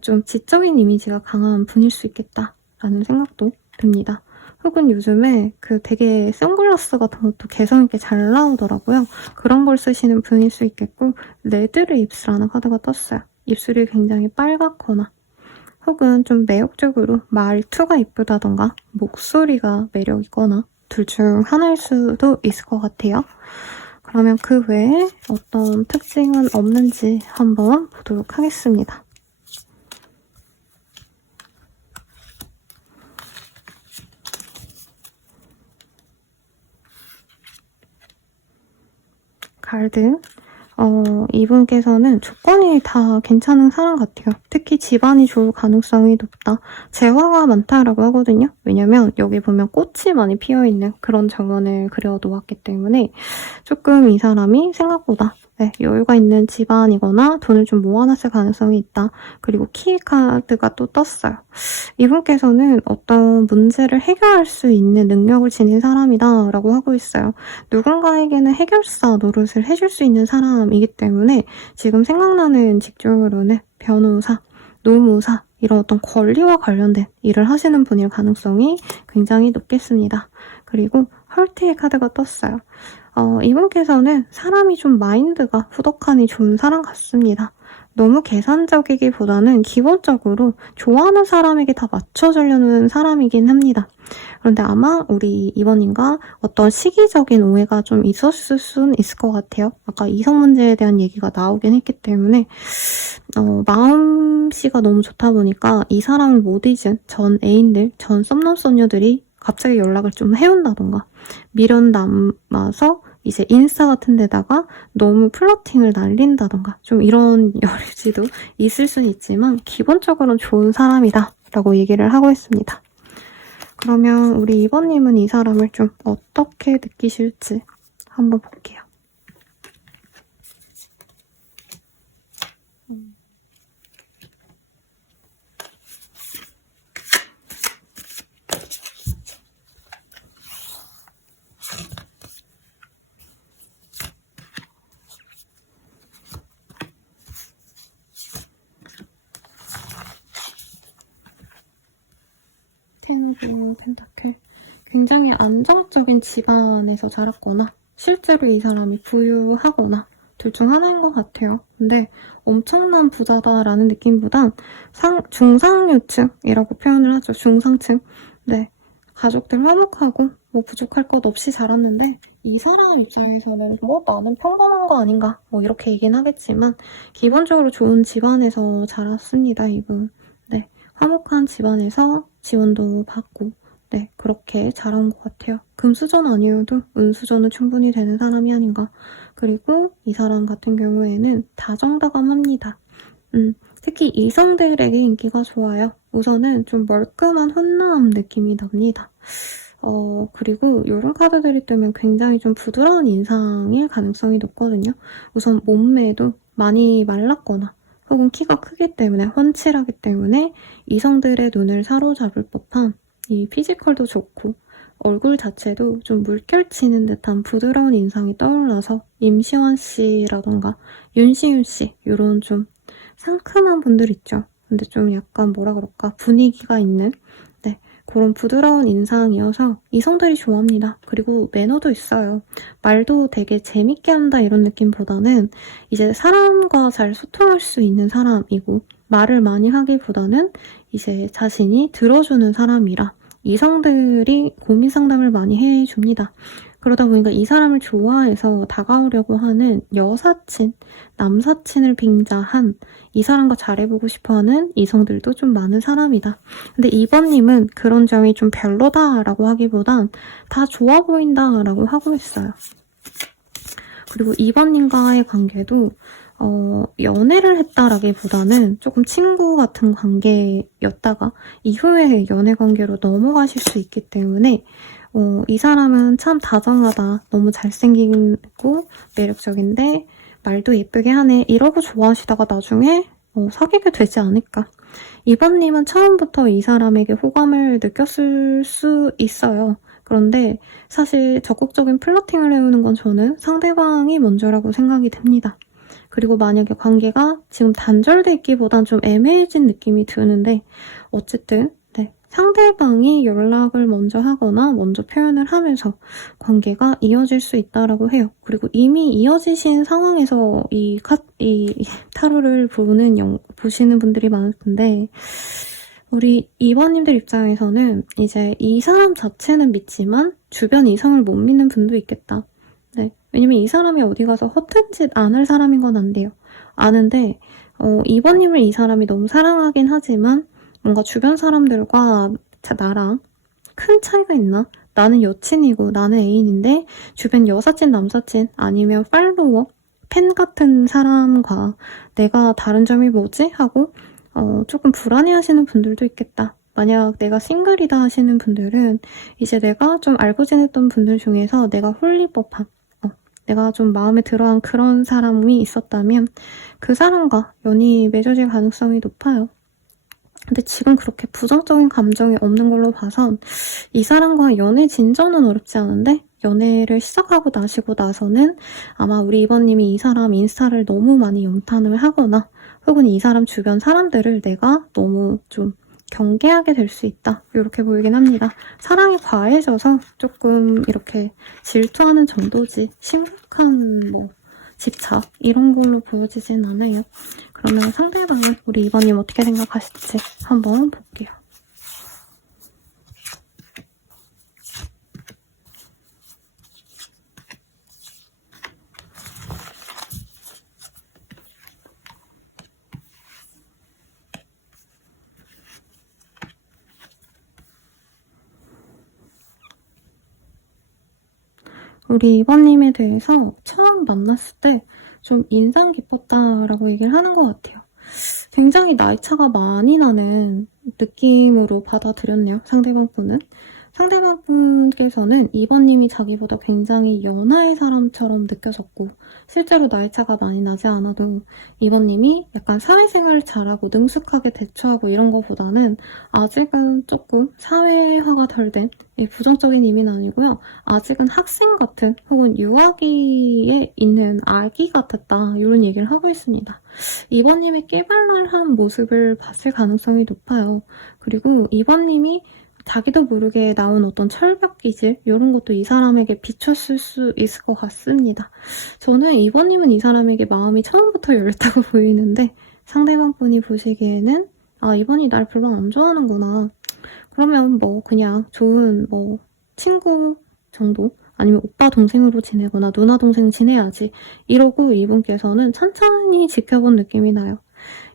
좀 지적인 이미지가 강한 분일 수 있겠다라는 생각도 듭니다. 혹은 요즘에 그 되게 선글라스 같은 것도 개성 있게 잘 나오더라고요. 그런 걸 쓰시는 분일 수 있겠고 레드립스라는 카드가 떴어요. 입술이 굉장히 빨갛거나 혹은 좀 매력적으로 말투가 이쁘다던가 목소리가 매력있거나 둘 중 하나일 수도 있을 것 같아요. 그러면 그 외에 어떤 특징은 없는지 한번 보도록 하겠습니다. 갈등. 이분께서는 조건이 다 괜찮은 사람 같아요. 특히 집안이 좋을 가능성이 높다. 재화가 많다라고 하거든요. 왜냐면 여기 보면 꽃이 많이 피어있는 그런 정원을 그려놓았기 때문에 조금 이 사람이 생각보다 여유가 있는 집안이거나 돈을 좀 모아놨을 가능성이 있다. 그리고 키 카드가 또 떴어요. 이분께서는 어떤 문제를 해결할 수 있는 능력을 지닌 사람이다 라고 하고 있어요. 누군가에게는 해결사 노릇을 해줄 수 있는 사람이기 때문에 지금 생각나는 직종으로는 변호사, 노무사 이런 어떤 권리와 관련된 일을 하시는 분일 가능성이 굉장히 높겠습니다. 그리고 헐트의 카드가 떴어요. 이분께서는 사람이 좀 마인드가 후덕하니 좋은 사람 같습니다. 너무 계산적이기보다는 기본적으로 좋아하는 사람에게 다 맞춰주려는 사람이긴 합니다. 그런데 아마 우리 이번님과 어떤 시기적인 오해가 좀 있었을 수는 있을 것 같아요. 아까 이성 문제에 대한 얘기가 나오긴 했기 때문에 마음씨가 너무 좋다 보니까 이 사람을 못 잊은 전 애인들, 전 썸남썸녀들이 갑자기 연락을 좀 해온다던가 미련 남아서 이제 인스타 같은 데다가 너무 플러팅을 날린다던가 좀 이런 여지도 있을 수는 있지만 기본적으로는 좋은 사람이다 라고 얘기를 하고 있습니다. 그러면 우리 이번님은 이 사람을 좀 어떻게 느끼실지 한번 볼게요. 텐 펜타클. 굉장히 안정적인 집안에서 자랐거나 실제로 이 사람이 부유하거나 둘 중 하나인 것 같아요. 근데 엄청난 부자다라는 느낌보단 중상류층이라고 표현을 하죠. 중상층. 네, 가족들 화목하고 뭐 부족할 것 없이 자랐는데 이 사람 입장에서는 뭐 나는 평범한 거 아닌가 뭐 이렇게 얘기는 하겠지만 기본적으로 좋은 집안에서 자랐습니다. 이분. 네, 화목한 집안에서 지원도 받고 네, 그렇게 자라온 것 같아요. 금수저 아니어도 은수저는 충분히 되는 사람이 아닌가. 그리고 이 사람 같은 경우에는 다정다감합니다. 특히 이성들에게 인기가 좋아요. 우선은 좀 멀끔한 훈남 느낌이 납니다. 그리고 이런 카드들이 뜨면 굉장히 좀 부드러운 인상일 가능성이 높거든요. 우선 몸매도 많이 말랐거나 혹은 키가 크기 때문에 훤칠하기 때문에 이성들의 눈을 사로잡을 법한 이 피지컬도 좋고 얼굴 자체도 좀 물결치는 듯한 부드러운 인상이 떠올라서 임시완 씨라던가 윤시윤 씨 이런 좀 상큼한 분들 있죠. 근데 좀 약간 뭐라 그럴까 분위기가 있는 네, 그런 부드러운 인상이어서 이성들이 좋아합니다. 그리고 매너도 있어요. 말도 되게 재밌게 한다 이런 느낌보다는 이제 사람과 잘 소통할 수 있는 사람이고 말을 많이 하기보다는 이제 자신이 들어주는 사람이라 이성들이 고민 상담을 많이 해줍니다. 그러다 보니까 이 사람을 좋아해서 다가오려고 하는 여사친, 남사친을 빙자한 이 사람과 잘해보고 싶어하는 이성들도 좀 많은 사람이다. 근데 2번님은 그런 점이 좀 별로다라고 하기보단 다 좋아 보인다라고 하고 있어요. 그리고 2번님과의 관계도 연애를 했다라기보다는 조금 친구 같은 관계였다가 이후에 연애 관계로 넘어가실 수 있기 때문에 이 사람은 참 다정하다. 너무 잘생기고 매력적인데 말도 예쁘게 하네. 이러고 좋아하시다가 나중에 사귀게 되지 않을까. 2번님은 처음부터 이 사람에게 호감을 느꼈을 수 있어요. 그런데 사실 적극적인 플러팅을 해오는 건 저는 상대방이 먼저라고 생각이 듭니다. 그리고 만약에 관계가 지금 단절돼 있기보단 좀 애매해진 느낌이 드는데 어쨌든 상대방이 연락을 먼저 하거나 먼저 표현을 하면서 관계가 이어질 수 있다라고 해요. 그리고 이미 이어지신 상황에서 이 타로를 보시는 분들이 많을 텐데 우리 2번님들 입장에서는 이제 이 사람 자체는 믿지만 주변 이성을 못 믿는 분도 있겠다. 네. 왜냐면 이 사람이 어디 가서 허튼 짓 안 할 사람인 건 안 돼요. 아는데 2번님을 이 사람이 너무 사랑하긴 하지만 뭔가 주변 사람들과 나랑 큰 차이가 있나? 나는 여친이고 나는 애인인데 주변 여사친, 남사친 아니면 팔로워, 팬 같은 사람과 내가 다른 점이 뭐지? 하고 조금 불안해하시는 분들도 있겠다. 만약 내가 싱글이다 하시는 분들은 이제 내가 좀 알고 지냈던 분들 중에서 내가 홀릴 법한 내가 좀 마음에 들어한 그런 사람이 있었다면 그 사람과 연이 맺어질 가능성이 높아요. 근데 지금 그렇게 부정적인 감정이 없는 걸로 봐선 이 사람과 연애 진전은 어렵지 않은데 연애를 시작하고 나시고 나서는 아마 우리 2번님이 이 사람 인스타를 너무 많이 염탐을 하거나 혹은 이 사람 주변 사람들을 내가 너무 좀 경계하게 될 수 있다. 이렇게 보이긴 합니다. 사랑이 과해져서 조금 이렇게 질투하는 정도지 심각한 집착 이런 걸로 보여지진 않아요. 그러면 상대방은 우리 2번님 어떻게 생각하실지 한번 볼게요. 우리 2번님에 대해서 처음 만났을 때 좀 인상 깊었다라고 얘기를 하는 것 같아요. 굉장히 나이 차가 많이 나는 느낌으로 받아들였네요. 상대방 분은. 상대방 분께서는 2번님이 자기보다 굉장히 연하의 사람처럼 느껴졌고 실제로 나이 차가 많이 나지 않아도 2번님이 약간 사회생활을 잘하고 능숙하게 대처하고 이런 거보다는 아직은 조금 사회화가 덜 된 부정적인 의미는 아니고요. 아직은 학생 같은 혹은 유아기에 있는 아기 같았다 이런 얘기를 하고 있습니다. 2번님의 깨발랄한 모습을 봤을 가능성이 높아요. 그리고 2번님이 자기도 모르게 나온 어떤 철벽 기질 이런 것도 이 사람에게 비쳤을 수 있을 것 같습니다. 저는 2번님은 이 사람에게 마음이 처음부터 열렸다고 보이는데 상대방 분이 보시기에는 2번이 날 별로 안 좋아하는구나. 그러면 그냥 좋은 친구 정도 아니면 오빠 동생으로 지내거나 누나 동생 지내야지 이러고 이분께서는 천천히 지켜본 느낌이 나요.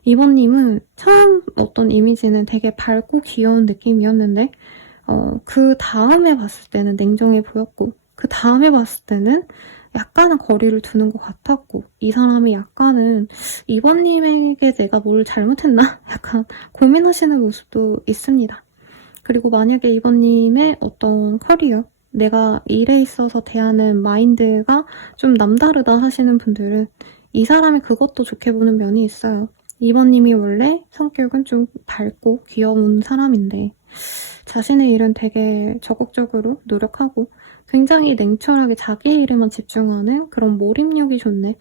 2번님은 처음 어떤 이미지는 되게 밝고 귀여운 느낌이었는데 그 다음에 봤을 때는 냉정해 보였고 그 다음에 봤을 때는 약간은 거리를 두는 것 같았고 이 사람이 약간은 2번님에게 내가 뭘 잘못했나? 약간 고민하시는 모습도 있습니다. 그리고 만약에 2번님의 어떤 커리어 내가 일에 있어서 대하는 마인드가 좀 남다르다 하시는 분들은 이 사람이 그것도 좋게 보는 면이 있어요. 2번님이 원래 성격은 좀 밝고 귀여운 사람인데 자신의 일은 되게 적극적으로 노력하고 굉장히 냉철하게 자기의 일에만 집중하는 그런 몰입력이 좋네.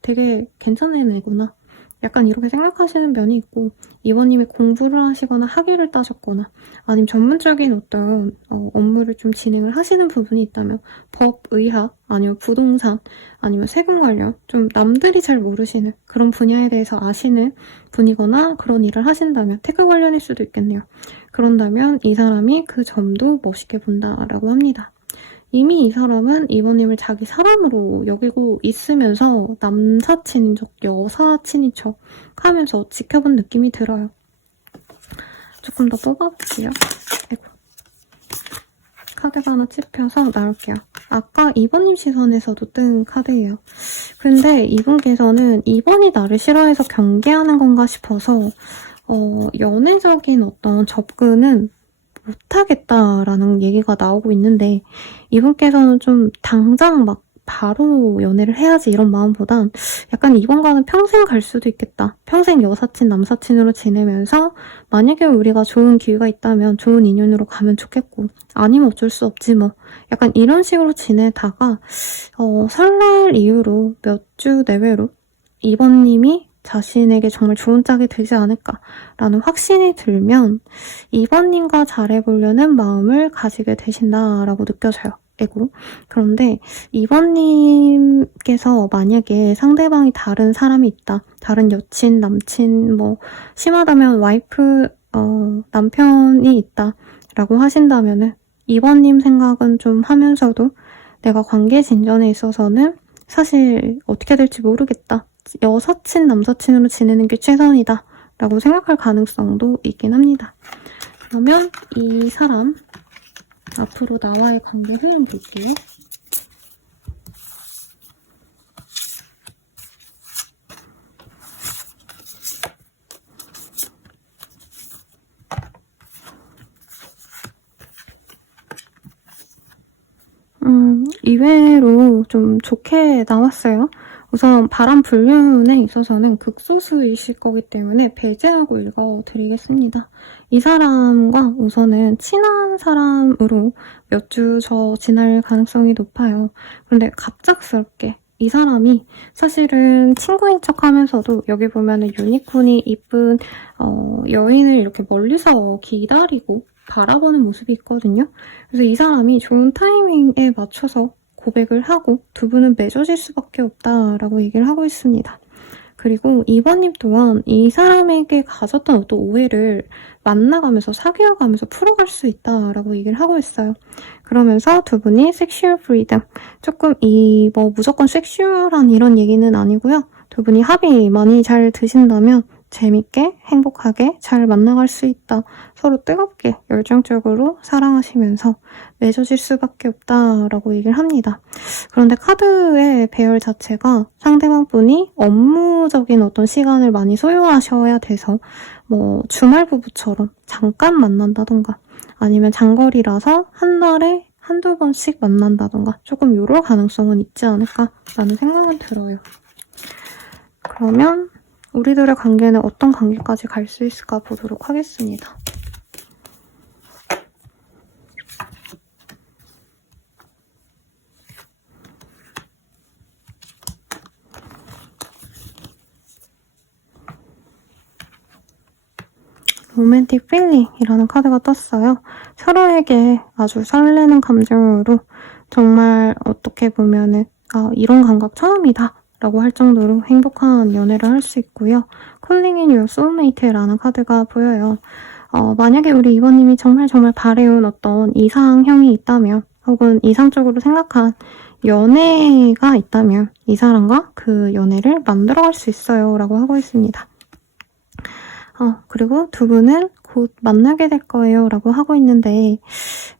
되게 괜찮은 애구나. 약간 이렇게 생각하시는 면이 있고, 이번님이 공부를 하시거나 학위를 따셨거나 아니면 전문적인 어떤 업무를 좀 진행을 하시는 부분이 있다면 법, 의학, 아니면 부동산, 아니면 세금 관련 좀 남들이 잘 모르시는 그런 분야에 대해서 아시는 분이거나 그런 일을 하신다면 테크 관련일 수도 있겠네요. 그런다면 이 사람이 그 점도 멋있게 본다라고 합니다. 이미 이 사람은 이번님을 자기 사람으로 여기고 있으면서 남사친인 척, 여사친인 척 하면서 지켜본 느낌이 들어요. 조금 더 뽑아볼게요. 아이고. 카드가 하나 찝혀서 나올게요. 아까 이번님 시선에서도 뜬 카드예요. 근데 이분께서는 이번이 나를 싫어해서 경계하는 건가 싶어서 연애적인 어떤 접근은 못하겠다라는 얘기가 나오고 있는데 이분께서는 좀 당장 막 바로 연애를 해야지 이런 마음보단 약간 이번과는 평생 갈 수도 있겠다. 평생 여사친, 남사친으로 지내면서 만약에 우리가 좋은 기회가 있다면 좋은 인연으로 가면 좋겠고 아니면 어쩔 수 없지 뭐. 약간 이런 식으로 지내다가 설날 이후로 몇 주 내외로 이번님이 자신에게 정말 좋은 짝이 되지 않을까라는 확신이 들면 이번님과 잘해보려는 마음을 가지게 되신다라고 느껴져요. 에고. 그런데 이번님께서 만약에 상대방이 다른 사람이 있다. 다른 여친, 남친, 뭐 심하다면 와이프, 남편이 있다라고 하신다면은 이번님 생각은 좀 하면서도 내가 관계 진전에 있어서는 사실 어떻게 될지 모르겠다. 여사친, 남사친으로 지내는 게 최선이다 라고 생각할 가능성도 있긴 합니다. 그러면 이 사람 앞으로 나와의 관계 흐름 볼게요. 의외로 좀 좋게 나왔어요. 우선 바람 불륜에 있어서는 극소수이실 거기 때문에 배제하고 읽어드리겠습니다. 이 사람과 우선은 친한 사람으로 몇 주 저 지날 가능성이 높아요. 그런데 갑작스럽게 이 사람이 사실은 친구인 척 하면서도 여기 보면은 유니콘이 이쁜 여인을 이렇게 멀리서 기다리고 바라보는 모습이 있거든요. 그래서 이 사람이 좋은 타이밍에 맞춰서 고백을 하고 두 분은 맺어질 수밖에 없다라고 얘기를 하고 있습니다. 그리고 이번님 또한 이 사람에게 가졌던 어떤 오해를 만나가면서 사귀어가면서 풀어갈 수 있다라고 얘기를 하고 있어요. 그러면서 두 분이 섹슈얼 프리덤, 조금 무조건 섹슈얼한 이런 얘기는 아니고요. 두 분이 합이 많이 잘 드신다면 재밌게 행복하게 잘 만나갈 수 있다. 서로 뜨겁게 열정적으로 사랑하시면서 맺어질 수밖에 없다라고 얘기를 합니다. 그런데 카드의 배열 자체가 상대방 분이 업무적인 어떤 시간을 많이 소요하셔야 돼서 뭐 주말 부부처럼 잠깐 만난다던가 아니면 장거리라서 한 달에 한두 번씩 만난다던가 조금 요럴 가능성은 있지 않을까라는 생각은 들어요. 그러면 우리들의 관계는 어떤 관계까지 갈 수 있을까 보도록 하겠습니다. 로맨틱 필링이라는 카드가 떴어요. 서로에게 아주 설레는 감정으로 정말 어떻게 보면은 이런 감각 처음이다 라고 할 정도로 행복한 연애를 할 수 있고요. Calling in your soulmate라는 카드가 보여요. 만약에 우리 이번님이 정말 바래온 어떤 이상형이 있다면 혹은 이상적으로 생각한 연애가 있다면 이 사람과 그 연애를 만들어갈 수 있어요 라고 하고 있습니다. 그리고 두 분은 곧 만나게 될 거예요 라고 하고 있는데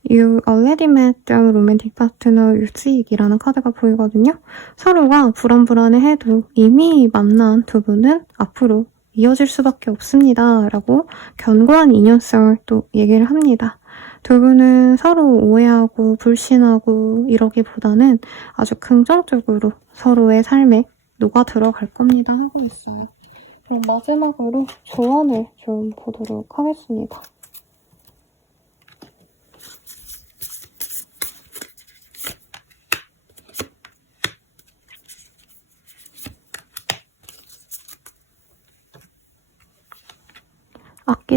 You already met your romantic partner you seek 이라는 카드가 보이거든요. 서로가 불안해해도 이미 만난 두 분은 앞으로 이어질 수밖에 없습니다 라고 견고한 인연성을 또 얘기를 합니다. 두 분은 서로 오해하고 불신하고 이러기보다는 아주 긍정적으로 서로의 삶에 녹아 들어갈 겁니다 하고 있어요. 그럼 마지막으로 조언을 좀 보도록 하겠습니다.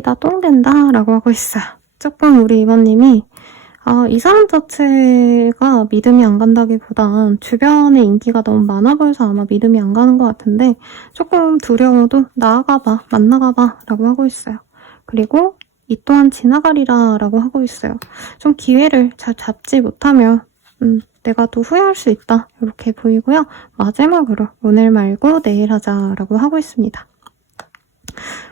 똥이다 똥된다 라고 하고 있어요. 조금 우리 이번님이 이 사람 자체가 믿음이 안 간다기보단 주변에 인기가 너무 많아 보여서 아마 믿음이 안 가는 것 같은데 조금 두려워도 나아가봐, 만나가봐 라고 하고 있어요. 그리고 이 또한 지나가리라 라고 하고 있어요. 좀 기회를 잘 잡지 못하면 내가 또 후회할 수 있다 이렇게 보이고요. 마지막으로 오늘 말고 내일 하자 라고 하고 있습니다.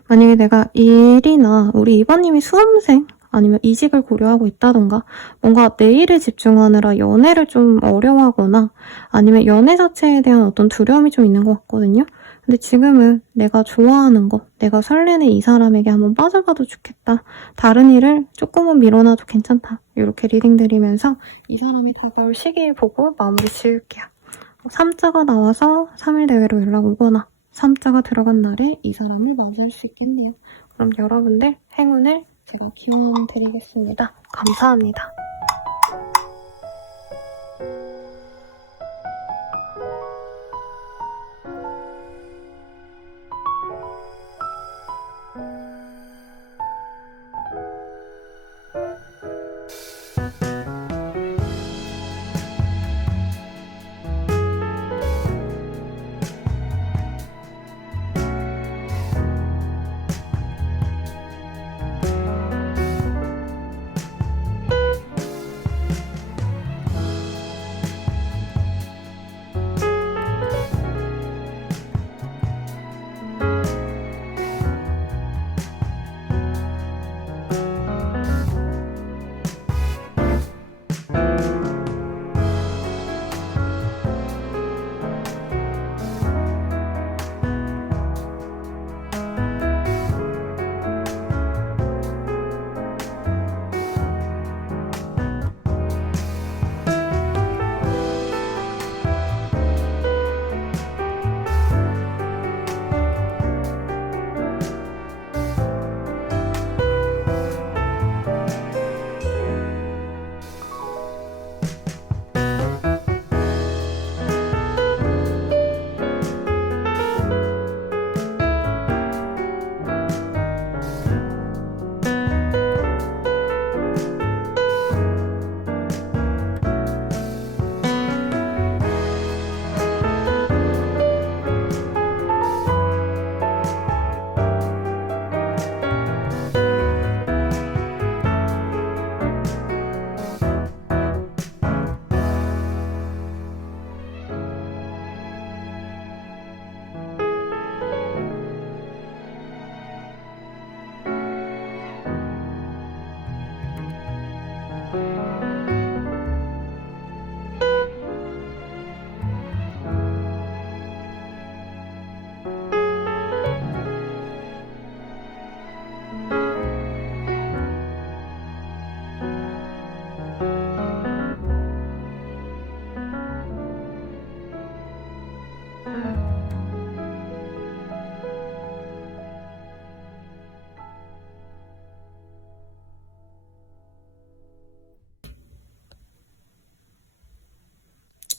만약에 내가 일이나 우리 이번님이 수험생 아니면 이직을 고려하고 있다던가 뭔가 내일에 집중하느라 연애를 좀 어려워하거나 아니면 연애 자체에 대한 어떤 두려움이 좀 있는 것 같거든요. 근데 지금은 내가 좋아하는 거, 내가 설레는 이 사람에게 한번 빠져봐도 좋겠다. 다른 일을 조금은 미뤄놔도 괜찮다. 이렇게 리딩 드리면서 이 사람이 다가올 시기 보고 마무리 지을게요. 3자가 나와서 3일 내외로 연락 오거나 3자가 들어간 날에 이 사람을 맞이할 수 있겠네요. 그럼 여러분들 행운을 제가 기원 드리겠습니다. 감사합니다.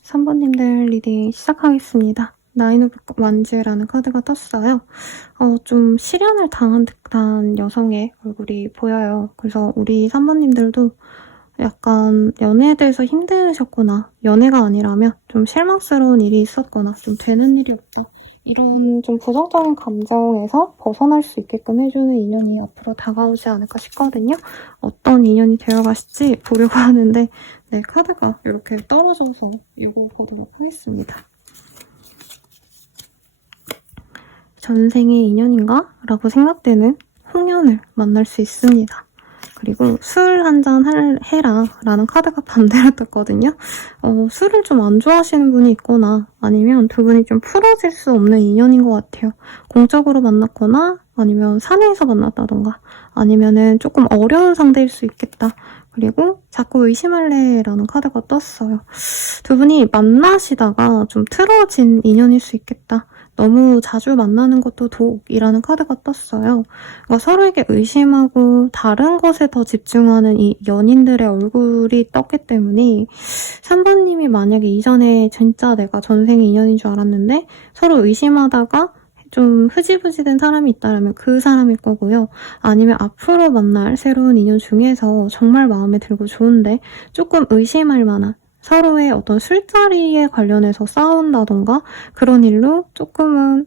선보님들 리딩 시작하겠습니다. 나인 오브 완즈라는 카드가 떴어요. 좀 실연을 당한 듯한 여성의 얼굴이 보여요. 그래서 우리 3번님들도 약간 연애에 대해서 힘드셨거나 연애가 아니라면 좀 실망스러운 일이 있었거나 좀 되는 일이 없다. 이런 좀 부정적인 감정에서 벗어날 수 있게끔 해주는 인연이 앞으로 다가오지 않을까 싶거든요. 어떤 인연이 되어가실지 보려고 하는데 네, 카드가 이렇게 떨어져서 읽어보도록 하겠습니다. 전생의 인연인가? 라고 생각되는 홍련을 만날 수 있습니다. 그리고 술 한잔 해라 라는 카드가 반대로 떴거든요. 술을 좀 안 좋아하시는 분이 있거나 아니면 두 분이 좀 풀어질 수 없는 인연인 것 같아요. 공적으로 만났거나 아니면 사내에서 만났다던가 아니면은 조금 어려운 상대일 수 있겠다. 그리고 자꾸 의심할래 라는 카드가 떴어요. 두 분이 만나시다가 좀 틀어진 인연일 수 있겠다. 너무 자주 만나는 것도 독이라는 카드가 떴어요. 그러니까 서로에게 의심하고 다른 것에 더 집중하는 이 연인들의 얼굴이 떴기 때문에 3번님이 만약에 이전에 진짜 내가 전생의 인연인 줄 알았는데 서로 의심하다가 좀 흐지부지 된 사람이 있다면 그 사람일 거고요. 아니면 앞으로 만날 새로운 인연 중에서 정말 마음에 들고 좋은데 조금 의심할 만한 서로의 어떤 술자리에 관련해서 싸운다던가 그런 일로 조금은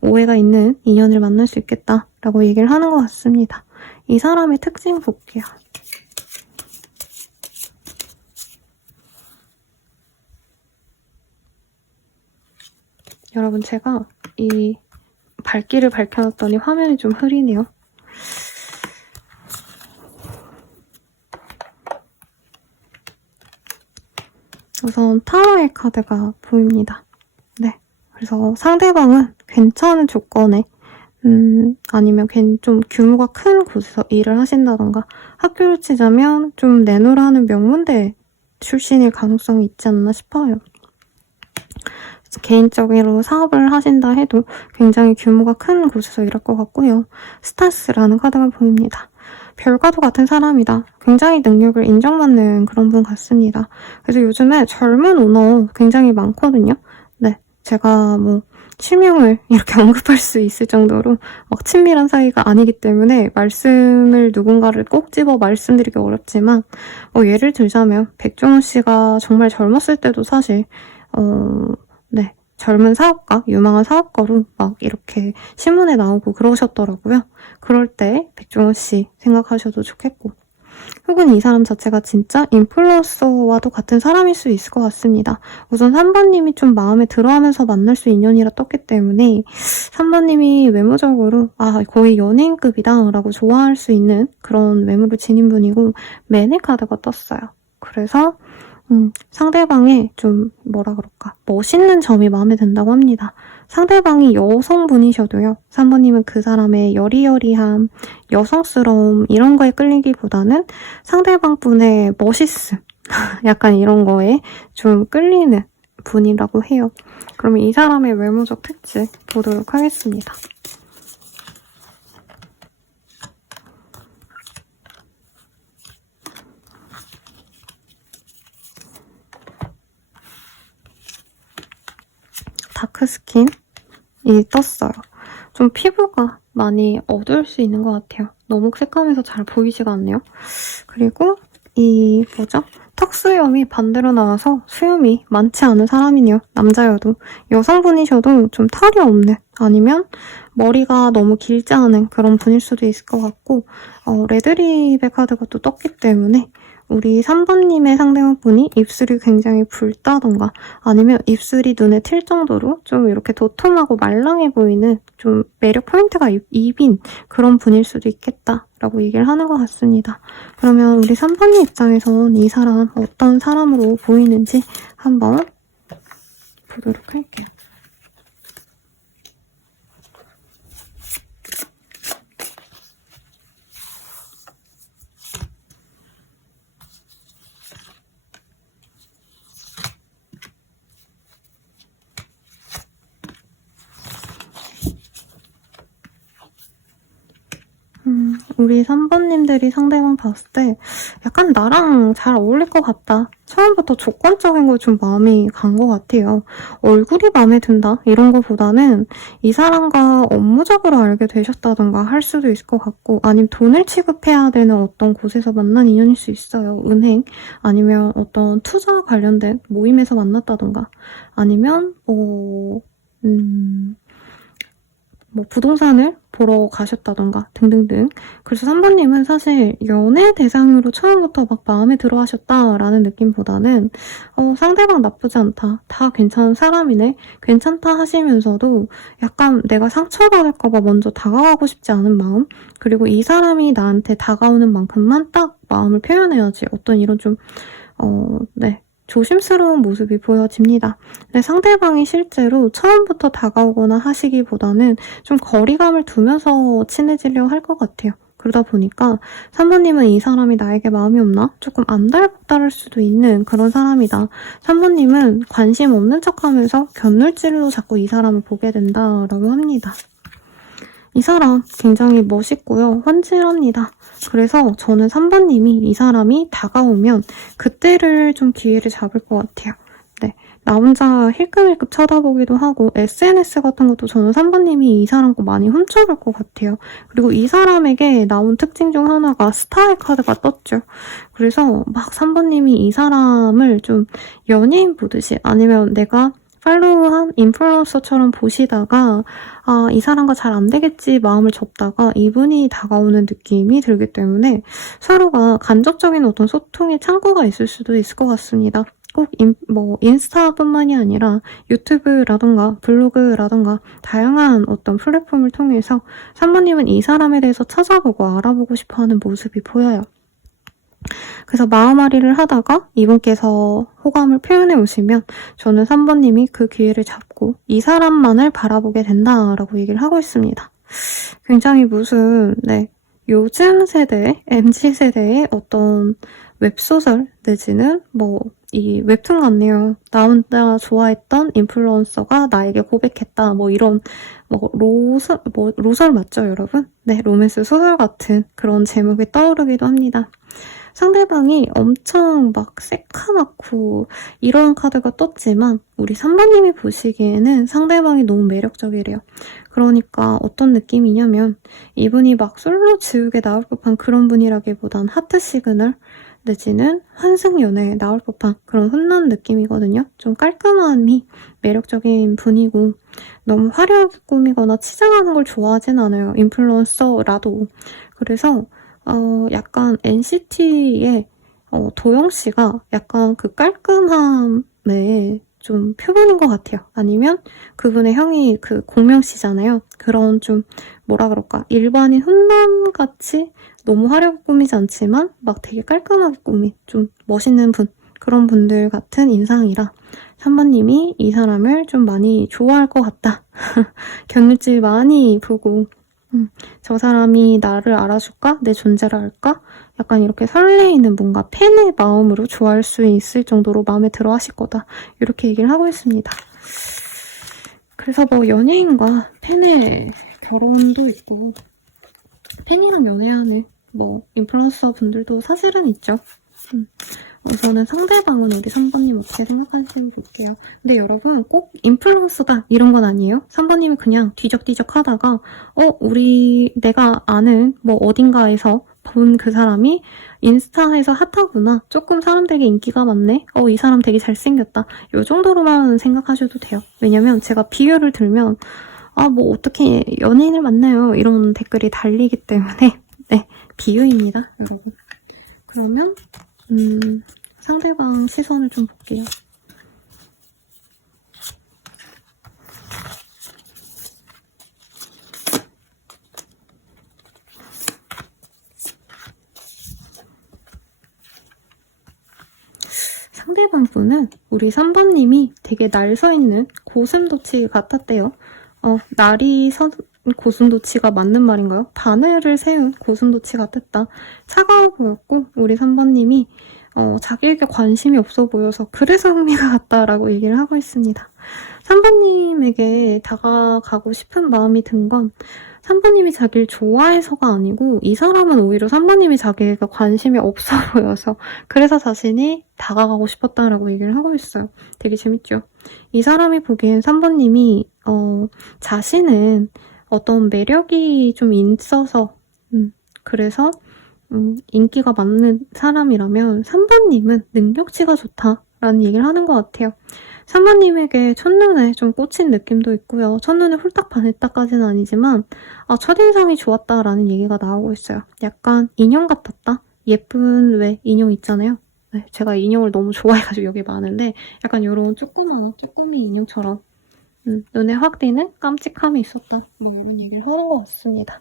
오해가 있는 인연을 만날 수 있겠다라고 얘기를 하는 것 같습니다. 이 사람의 특징 볼게요. 여러분, 제가 이 밝기를 밝혀놨더니 화면이 좀 흐리네요. 우선 타로의 카드가 보입니다. 네, 그래서 상대방은 괜찮은 조건에 아니면 좀 규모가 큰 곳에서 일을 하신다던가 학교로 치자면 좀 내노라는 명문대 출신일 가능성이 있지 않나 싶어요. 개인적으로 사업을 하신다 해도 굉장히 규모가 큰 곳에서 일할 것 같고요. 스타스라는 카드가 보입니다. 별과도 같은 사람이다. 굉장히 능력을 인정받는 그런 분 같습니다. 그래서 요즘에 젊은 오너 굉장히 많거든요. 네, 제가 실명을 이렇게 언급할 수 있을 정도로 막 친밀한 사이가 아니기 때문에 말씀을 누군가를 꼭 집어 말씀드리기 어렵지만 예를 들자면 백종원 씨가 정말 젊었을 때도 사실 네, 젊은 사업가, 유망한 사업가로 막 이렇게 신문에 나오고 그러셨더라고요. 그럴 때 백종원 씨 생각하셔도 좋겠고, 혹은 이 사람 자체가 진짜 인플루언서와도 같은 사람일 수 있을 것 같습니다. 우선 3번님이 좀 마음에 들어하면서 만날 수 인연이라 떴기 때문에 3번님이 외모적으로 거의 연예인급이다 라고 좋아할 수 있는 그런 외모를 지닌 분이고, 맨의 카드가 떴어요. 그래서 상대방의 좀 멋있는 점이 마음에 든다고 합니다. 상대방이 여성분이셔도요. 3번님은 그 사람의 여리여리함, 여성스러움 이런 거에 끌리기보다는 상대방 분의 멋있음, 약간 이런 거에 좀 끌리는 분이라고 해요. 그러면 이 사람의 외모적 특징 보도록 하겠습니다. 다크스킨이 떴어요. 좀 피부가 많이 어두울 수 있는 것 같아요. 너무 새까매서 잘 보이지가 않네요. 그리고 턱수염이 반대로 나와서 수염이 많지 않은 사람이네요. 남자여도. 여성분이셔도 좀 털이 없는, 아니면 머리가 너무 길지 않은 그런 분일 수도 있을 것 같고, 레드립의 카드가 또 떴기 때문에 우리 3번님의 상대방분이 입술이 굉장히 붉다던가 아니면 입술이 눈에 튈 정도로 좀 이렇게 도톰하고 말랑해 보이는 좀 매력 포인트가 입인 그런 분일 수도 있겠다라고 얘기를 하는 것 같습니다. 그러면 우리 3번님 입장에선 이 사람 어떤 사람으로 보이는지 한번 보도록 할게요. 우리 3번님들이 상대방 봤을 때 약간 나랑 잘 어울릴 것 같다. 처음부터 조건적인 거 좀 마음이 간 것 같아요. 얼굴이 마음에 든다 이런 거보다는 이 사람과 업무적으로 알게 되셨다던가 할 수도 있을 것 같고, 아니면 돈을 취급해야 되는 어떤 곳에서 만난 인연일 수 있어요. 은행 아니면 어떤 투자 관련된 모임에서 만났다던가 아니면 부동산을 보러 가셨다던가 등등등. 그래서 3번님은 사실 연애 대상으로 처음부터 막 마음에 들어 하셨다라는 느낌보다는 상대방 나쁘지 않다, 다 괜찮은 사람이네, 괜찮다 하시면서도 약간 내가 상처받을까봐 먼저 다가가고 싶지 않은 마음, 그리고 이 사람이 나한테 다가오는 만큼만 딱 마음을 표현해야지, 어떤 이런 좀 조심스러운 모습이 보여집니다. 근데 상대방이 실제로 처음부터 다가오거나 하시기보다는 좀 거리감을 두면서 친해지려고 할 것 같아요. 그러다 보니까 3번님은 이 사람이 나에게 마음이 없나? 조금 안달복달할 수도 있는 그런 사람이다. 3번님은 관심 없는 척하면서 곁눈질로 자꾸 이 사람을 보게 된다라고 합니다. 이 사람 굉장히 멋있고요. 훤칠합니다. 그래서 저는 3번님이 이 사람이 다가오면 그때를 좀 기회를 잡을 것 같아요. 네, 나 혼자 힐끔힐끔 쳐다보기도 하고 SNS 같은 것도 저는 3번님이 이 사람 거 많이 훔쳐갈 것 같아요. 그리고 이 사람에게 나온 특징 중 하나가 스타의 카드가 떴죠. 그래서 막 3번님이 이 사람을 좀 연예인 보듯이 아니면 내가 팔로우한 인플루언서처럼 보시다가 이 사람과 잘 안 되겠지 마음을 접다가 이분이 다가오는 느낌이 들기 때문에 서로가 간접적인 어떤 소통의 창구가 있을 수도 있을 것 같습니다. 꼭 인스타뿐만이 아니라 유튜브라던가 블로그라던가 다양한 어떤 플랫폼을 통해서 3번님은 이 사람에 대해서 찾아보고 알아보고 싶어하는 모습이 보여요. 그래서 마음앓이를 하다가 이분께서 호감을 표현해 오시면 저는 3번님이 그 기회를 잡고 이 사람만을 바라보게 된다라고 얘기를 하고 있습니다. 굉장히 무슨 요즘 세대, MZ세대의 어떤 웹소설 내지는 이 웹툰 같네요. 나 혼자 좋아했던 인플루언서가 나에게 고백했다. 이런 로설 맞죠, 여러분? 네, 로맨스 소설 같은 그런 제목이 떠오르기도 합니다. 상대방이 엄청 새카맣고 이런 카드가 떴지만 우리 3번님이 보시기에는 상대방이 너무 매력적이래요. 그러니까 어떤 느낌이냐면 이분이 솔로 지우개 나올 법한 그런 분이라기보단 하트 시그널 내지는 환승연애에 나올 법한 그런 훈남 느낌이거든요. 좀 깔끔함이 매력적인 분이고 너무 화려하게 꾸미거나 치장하는 걸 좋아하진 않아요. 인플루언서라도. 그래서 약간 NCT의 도영씨가 약간 그 깔끔함의 좀 표본인 것 같아요. 아니면 그분의 형이 그 공명씨잖아요. 그런 좀 일반인 훈남같이 너무 화려하게 꾸미지 않지만 되게 깔끔하게 꾸민 좀 멋있는 분, 그런 분들 같은 인상이라 3번님이 이 사람을 좀 많이 좋아할 것 같다. 견눈질 많이 보고 저 사람이 나를 알아줄까? 내 존재를 알까? 약간 이렇게 설레이는 뭔가 팬의 마음으로 좋아할 수 있을 정도로 마음에 들어 하실 거다. 이렇게 얘기를 하고 있습니다. 그래서 연예인과 팬의 결혼도 있고 팬이랑 연애하는 인플루언서 분들도 사실은 있죠. 우선은 상대방은 우리 3번님 어떻게 생각하시는지 볼게요. 근데 여러분 꼭 인플루언서다 이런 건 아니에요. 3번님이 그냥 뒤적뒤적 하다가 내가 아는 어딘가에서 본 그 사람이 인스타에서 핫하구나. 조금 사람들에게 인기가 많네. 이 사람 되게 잘생겼다. 이 정도로만 생각하셔도 돼요. 왜냐면 제가 비유를 들면 어떻게 연예인을 만나요. 이런 댓글이 달리기 때문에 네, 비유입니다, 여러분. 그러면 상대방 시선을 좀 볼게요. 상대방 분은 우리 3번님이 되게 날 서 있는 고슴도치 같았대요. 날이 서 고슴도치가 맞는 말인가요? 바늘을 세운 고슴도치 같았다. 차가워 보였고 우리 3번님이 자기에게 관심이 없어 보여서 그래서 흥미가 갔다라고 얘기를 하고 있습니다. 3번님에게 다가가고 싶은 마음이 든 건 3번님이 자기를 좋아해서가 아니고 이 사람은 오히려 3번님이 자기에게 관심이 없어 보여서 그래서 자신이 다가가고 싶었다라고 얘기를 하고 있어요. 되게 재밌죠? 이 사람이 보기엔 3번님이 자신은 어떤 매력이 좀 있어서 그래서 인기가 많은 사람이라면 3번님은 능력치가 좋다라는 얘기를 하는 것 같아요. 3번님에게 첫눈에 좀 꽂힌 느낌도 있고요. 첫눈에 홀딱 반했다까지는 아니지만 첫인상이 좋았다라는 얘기가 나오고 있어요. 약간 인형 같았다? 예쁜 왜 인형 있잖아요. 네, 제가 인형을 너무 좋아해가지고 여기 많은데 약간 이런 쪼꼬미 인형처럼 눈에 확 띄는 깜찍함이 있었다. 이런 얘기를 하는 것 같습니다.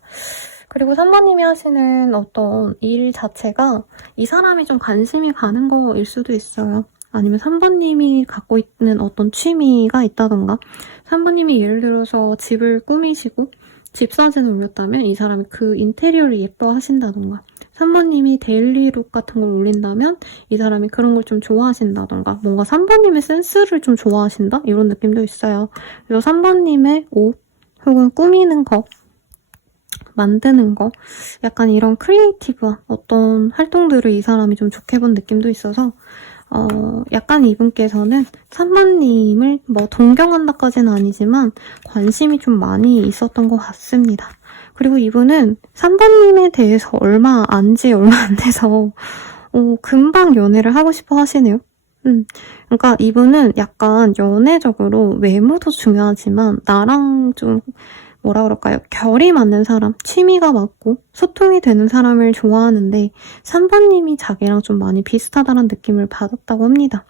그리고 3번님이 하시는 어떤 일 자체가 이 사람이 좀 관심이 가는 거일 수도 있어요. 아니면 3번님이 갖고 있는 어떤 취미가 있다던가 3번님이 예를 들어서 집을 꾸미시고 집 사진을 올렸다면 이 사람이 그 인테리어를 예뻐하신다던가 3번님이 데일리룩 같은 걸 올린다면 이 사람이 그런 걸 좀 좋아하신다던가 뭔가 3번님의 센스를 좀 좋아하신다? 이런 느낌도 있어요. 그래서 3번님의 옷 혹은 꾸미는 거 만드는 거 약간 이런 크리에이티브한 어떤 활동들을 이 사람이 좀 좋게 본 느낌도 있어서 약간 이분께서는 3번님을 뭐 동경한다까지는 아니지만 관심이 좀 많이 있었던 것 같습니다. 그리고 이분은 3번님에 대해서 얼마 안 돼서 금방 연애를 하고 싶어 하시네요. 그러니까 이분은 약간 연애적으로 외모도 중요하지만 나랑 좀 뭐라 그럴까요? 결이 맞는 사람, 취미가 맞고 소통이 되는 사람을 좋아하는데 3번님이 자기랑 좀 많이 비슷하다는 느낌을 받았다고 합니다.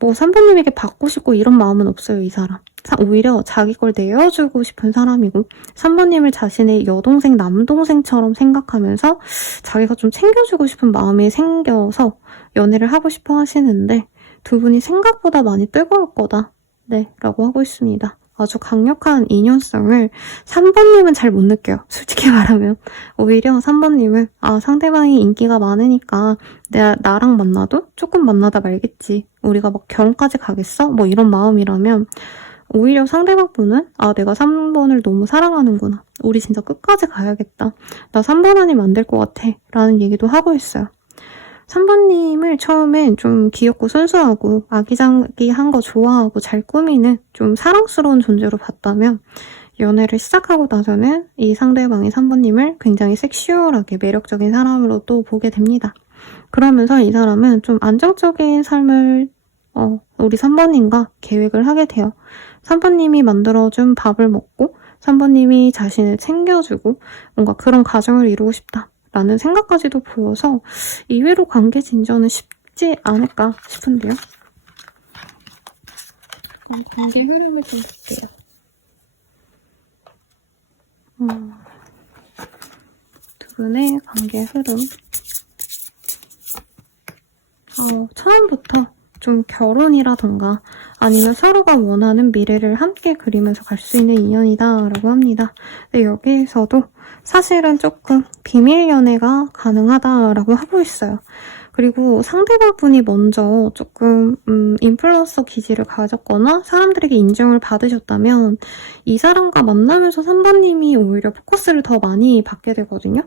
뭐 3번님에게 받고 싶고 이런 마음은 없어요, 이 사람. 오히려 자기 걸 내어주고 싶은 사람이고 3번님을 자신의 여동생, 남동생처럼 생각하면서 자기가 좀 챙겨주고 싶은 마음이 생겨서 연애를 하고 싶어 하시는데 두 분이 생각보다 많이 뜨거울 거다. 네, 라고 하고 있습니다. 아주 강력한 인연성을 3번님은 잘 못 느껴요. 솔직히 말하면. 오히려 3번님은 상대방이 인기가 많으니까 나랑 만나도 조금 만나다 말겠지. 우리가 막 결혼까지 가겠어? 뭐 이런 마음이라면 오히려 상대방 분은 내가 3번을 너무 사랑하는구나. 우리 진짜 끝까지 가야겠다. 나 3번 아니면 안 될 것 같아. 라는 얘기도 하고 있어요. 3번님을 처음엔 좀 귀엽고 순수하고 아기자기한 거 좋아하고 잘 꾸미는 좀 사랑스러운 존재로 봤다면 연애를 시작하고 나서는 이 상대방이 3번님을 굉장히 섹슈얼하게 매력적인 사람으로 또 보게 됩니다. 그러면서 이 사람은 좀 안정적인 삶을 우리 3번님과 계획을 하게 돼요. 3번님이 만들어준 밥을 먹고 3번님이 자신을 챙겨주고 뭔가 그런 가정을 이루고 싶다. 라는 생각까지도 보여서 이외로 관계 진전은 쉽지 않을까 싶은데요. 관계 흐름을 좀 볼게요. 두 분의 관계 흐름. 처음부터 좀 결혼이라던가 아니면 서로가 원하는 미래를 함께 그리면서 갈 수 있는 인연이다 라고 합니다. 근데 여기에서도 사실은 조금 비밀 연애가 가능하다라고 하고 있어요. 그리고 상대방분이 먼저 조금 인플루언서 기질을 가졌거나 사람들에게 인정을 받으셨다면 이 사람과 만나면서 3번님이 오히려 포커스를 더 많이 받게 되거든요.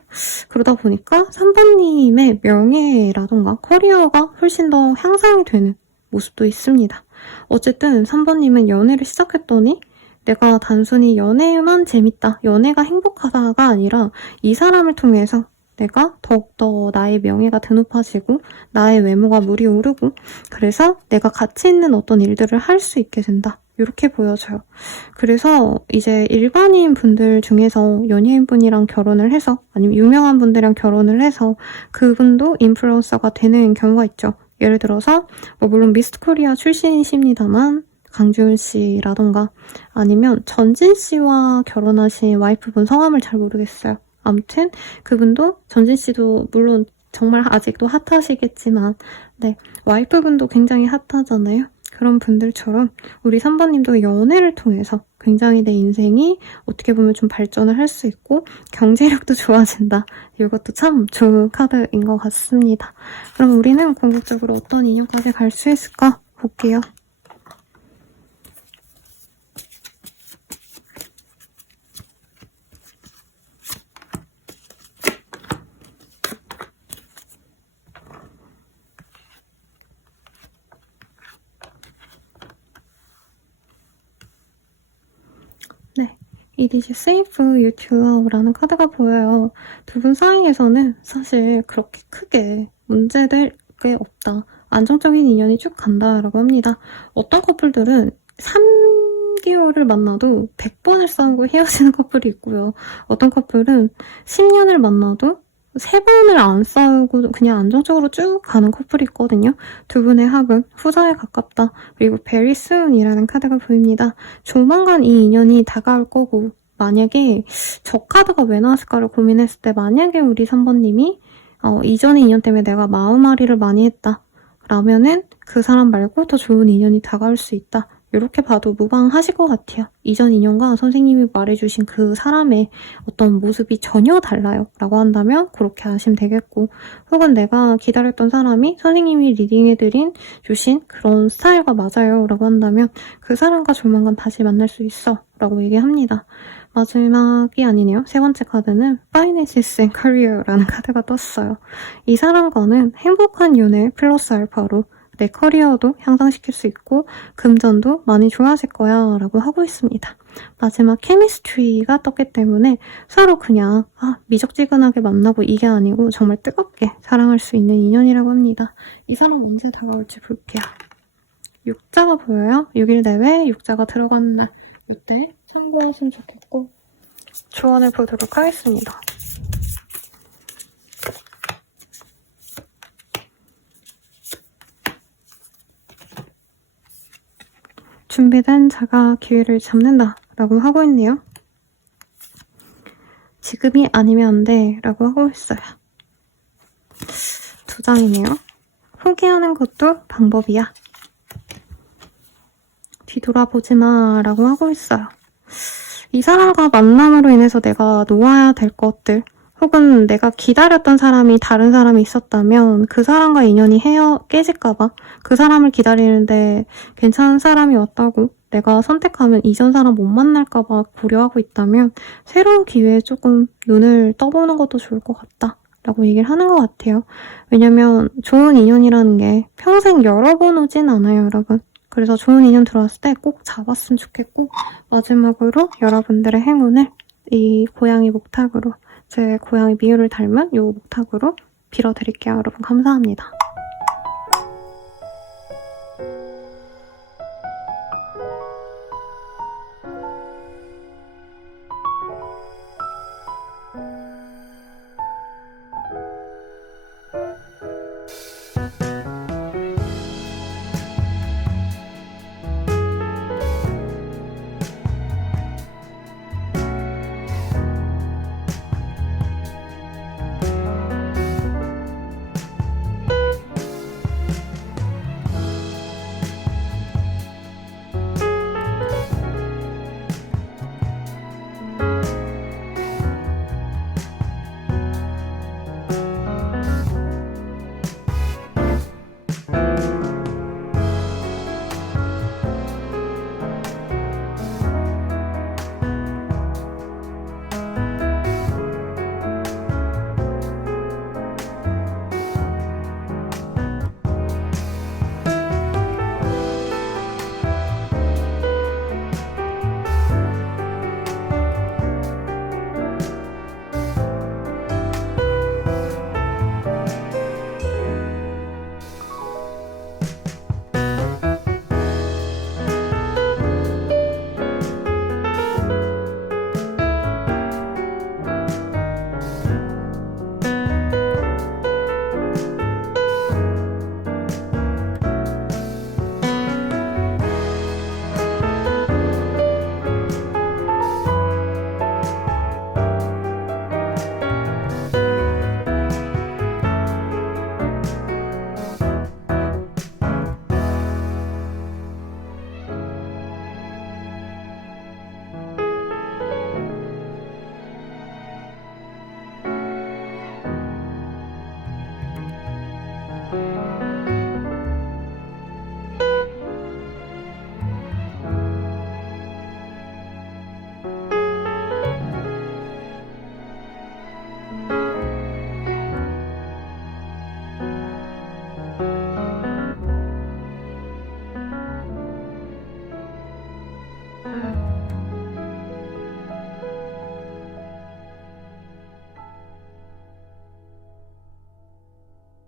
그러다 보니까 3번님의 명예라던가 커리어가 훨씬 더 향상이 되는 모습도 있습니다. 어쨌든 3번님은 연애를 시작했더니 내가 단순히 연애만 재밌다, 연애가 행복하다가 아니라 이 사람을 통해서 내가 더욱더 나의 명예가 드높아지고 나의 외모가 물이 오르고 그래서 내가 가치 있는 어떤 일들을 할 수 있게 된다. 이렇게 보여져요. 그래서 이제 일반인 분들 중에서 연예인 분이랑 결혼을 해서 아니면 유명한 분들이랑 결혼을 해서 그분도 인플루언서가 되는 경우가 있죠. 예를 들어서 물론 미스터 코리아 출신이십니다만 강지훈 씨라던가 아니면 전진 씨와 결혼하신 와이프분 성함을 잘 모르겠어요. 아무튼 그분도 전진 씨도 물론 정말 아직도 핫하시겠지만 네, 와이프분도 굉장히 핫하잖아요. 그런 분들처럼 우리 3번님도 연애를 통해서 굉장히 내 인생이 어떻게 보면 좀 발전을 할 수 있고 경제력도 좋아진다. 이것도 참 좋은 카드인 것 같습니다. 그럼 우리는 궁극적으로 어떤 인연까지 갈 수 있을까 볼게요. 네, It is safe you to love라는 카드가 보여요. 두 분 사이에서는 사실 그렇게 크게 문제될 게 없다. 안정적인 인연이 쭉 간다라고 합니다. 어떤 커플들은 3개월을 만나도 100번을 싸우고 헤어지는 커플이 있고요. 어떤 커플은 10년을 만나도 3번을 안 싸우고 그냥 안정적으로 쭉 가는 커플이 있거든요. 두 분의 합은 후자에 가깝다. 그리고 very soon이라는 카드가 보입니다. 조만간 이 인연이 다가올 거고 만약에 저 카드가 왜 나왔을까를 고민했을 때 만약에 우리 3번님이 이전의 인연 때문에 내가 마음앓이를 많이 했다. 라면은 그 사람 말고 더 좋은 인연이 다가올 수 있다. 이렇게 봐도 무방하실 것 같아요. 이전 인연과 선생님이 말해주신 그 사람의 어떤 모습이 전혀 달라요. 라고 한다면 그렇게 아시면 되겠고 혹은 내가 기다렸던 사람이 선생님이 리딩해드린 주신 그런 스타일과 맞아요. 라고 한다면 그 사람과 조만간 다시 만날 수 있어. 라고 얘기합니다. 마지막이 아니네요. 세 번째 카드는 Finances and Career라는 카드가 떴어요. 이 사람과는 행복한 연애 플러스 알파로 내 커리어도 향상시킬 수 있고 금전도 많이 좋아질 거야 라고 하고 있습니다. 마지막 케미스트리가 떴기 때문에 서로 그냥 미적지근하게 만나고 이게 아니고 정말 뜨겁게 사랑할 수 있는 인연이라고 합니다. 이 사람 언제 다가올지 볼게요. 육자가 보여요. 6일 내외 육자가 들어가는 날 이때 참고하시면 좋겠고 조언을 보도록 하겠습니다. 준비된 자가 기회를 잡는다 라고 하고 있네요. 지금이 아니면 안 돼 라고 하고 있어요. 2장이네요. 포기하는 것도 방법이야. 뒤돌아보지 마 라고 하고 있어요. 이 사람과 만남으로 인해서 내가 놓아야 될 것들 혹은 내가 기다렸던 사람이 다른 사람이 있었다면 그 사람과 인연이 깨질까봐 그 사람을 기다리는데 괜찮은 사람이 왔다고 내가 선택하면 이전 사람 못 만날까봐 고려하고 있다면 새로운 기회에 조금 눈을 떠보는 것도 좋을 것 같다 라고 얘기를 하는 것 같아요. 왜냐면 좋은 인연이라는 게 평생 여러 번 오진 않아요, 여러분. 그래서 좋은 인연 들어왔을 때 꼭 잡았으면 좋겠고 마지막으로 여러분들의 행운을 이 고양이 목탁으로 제 고양이 미유를 닮은 이 목탁으로 빌어드릴게요. 여러분 감사합니다.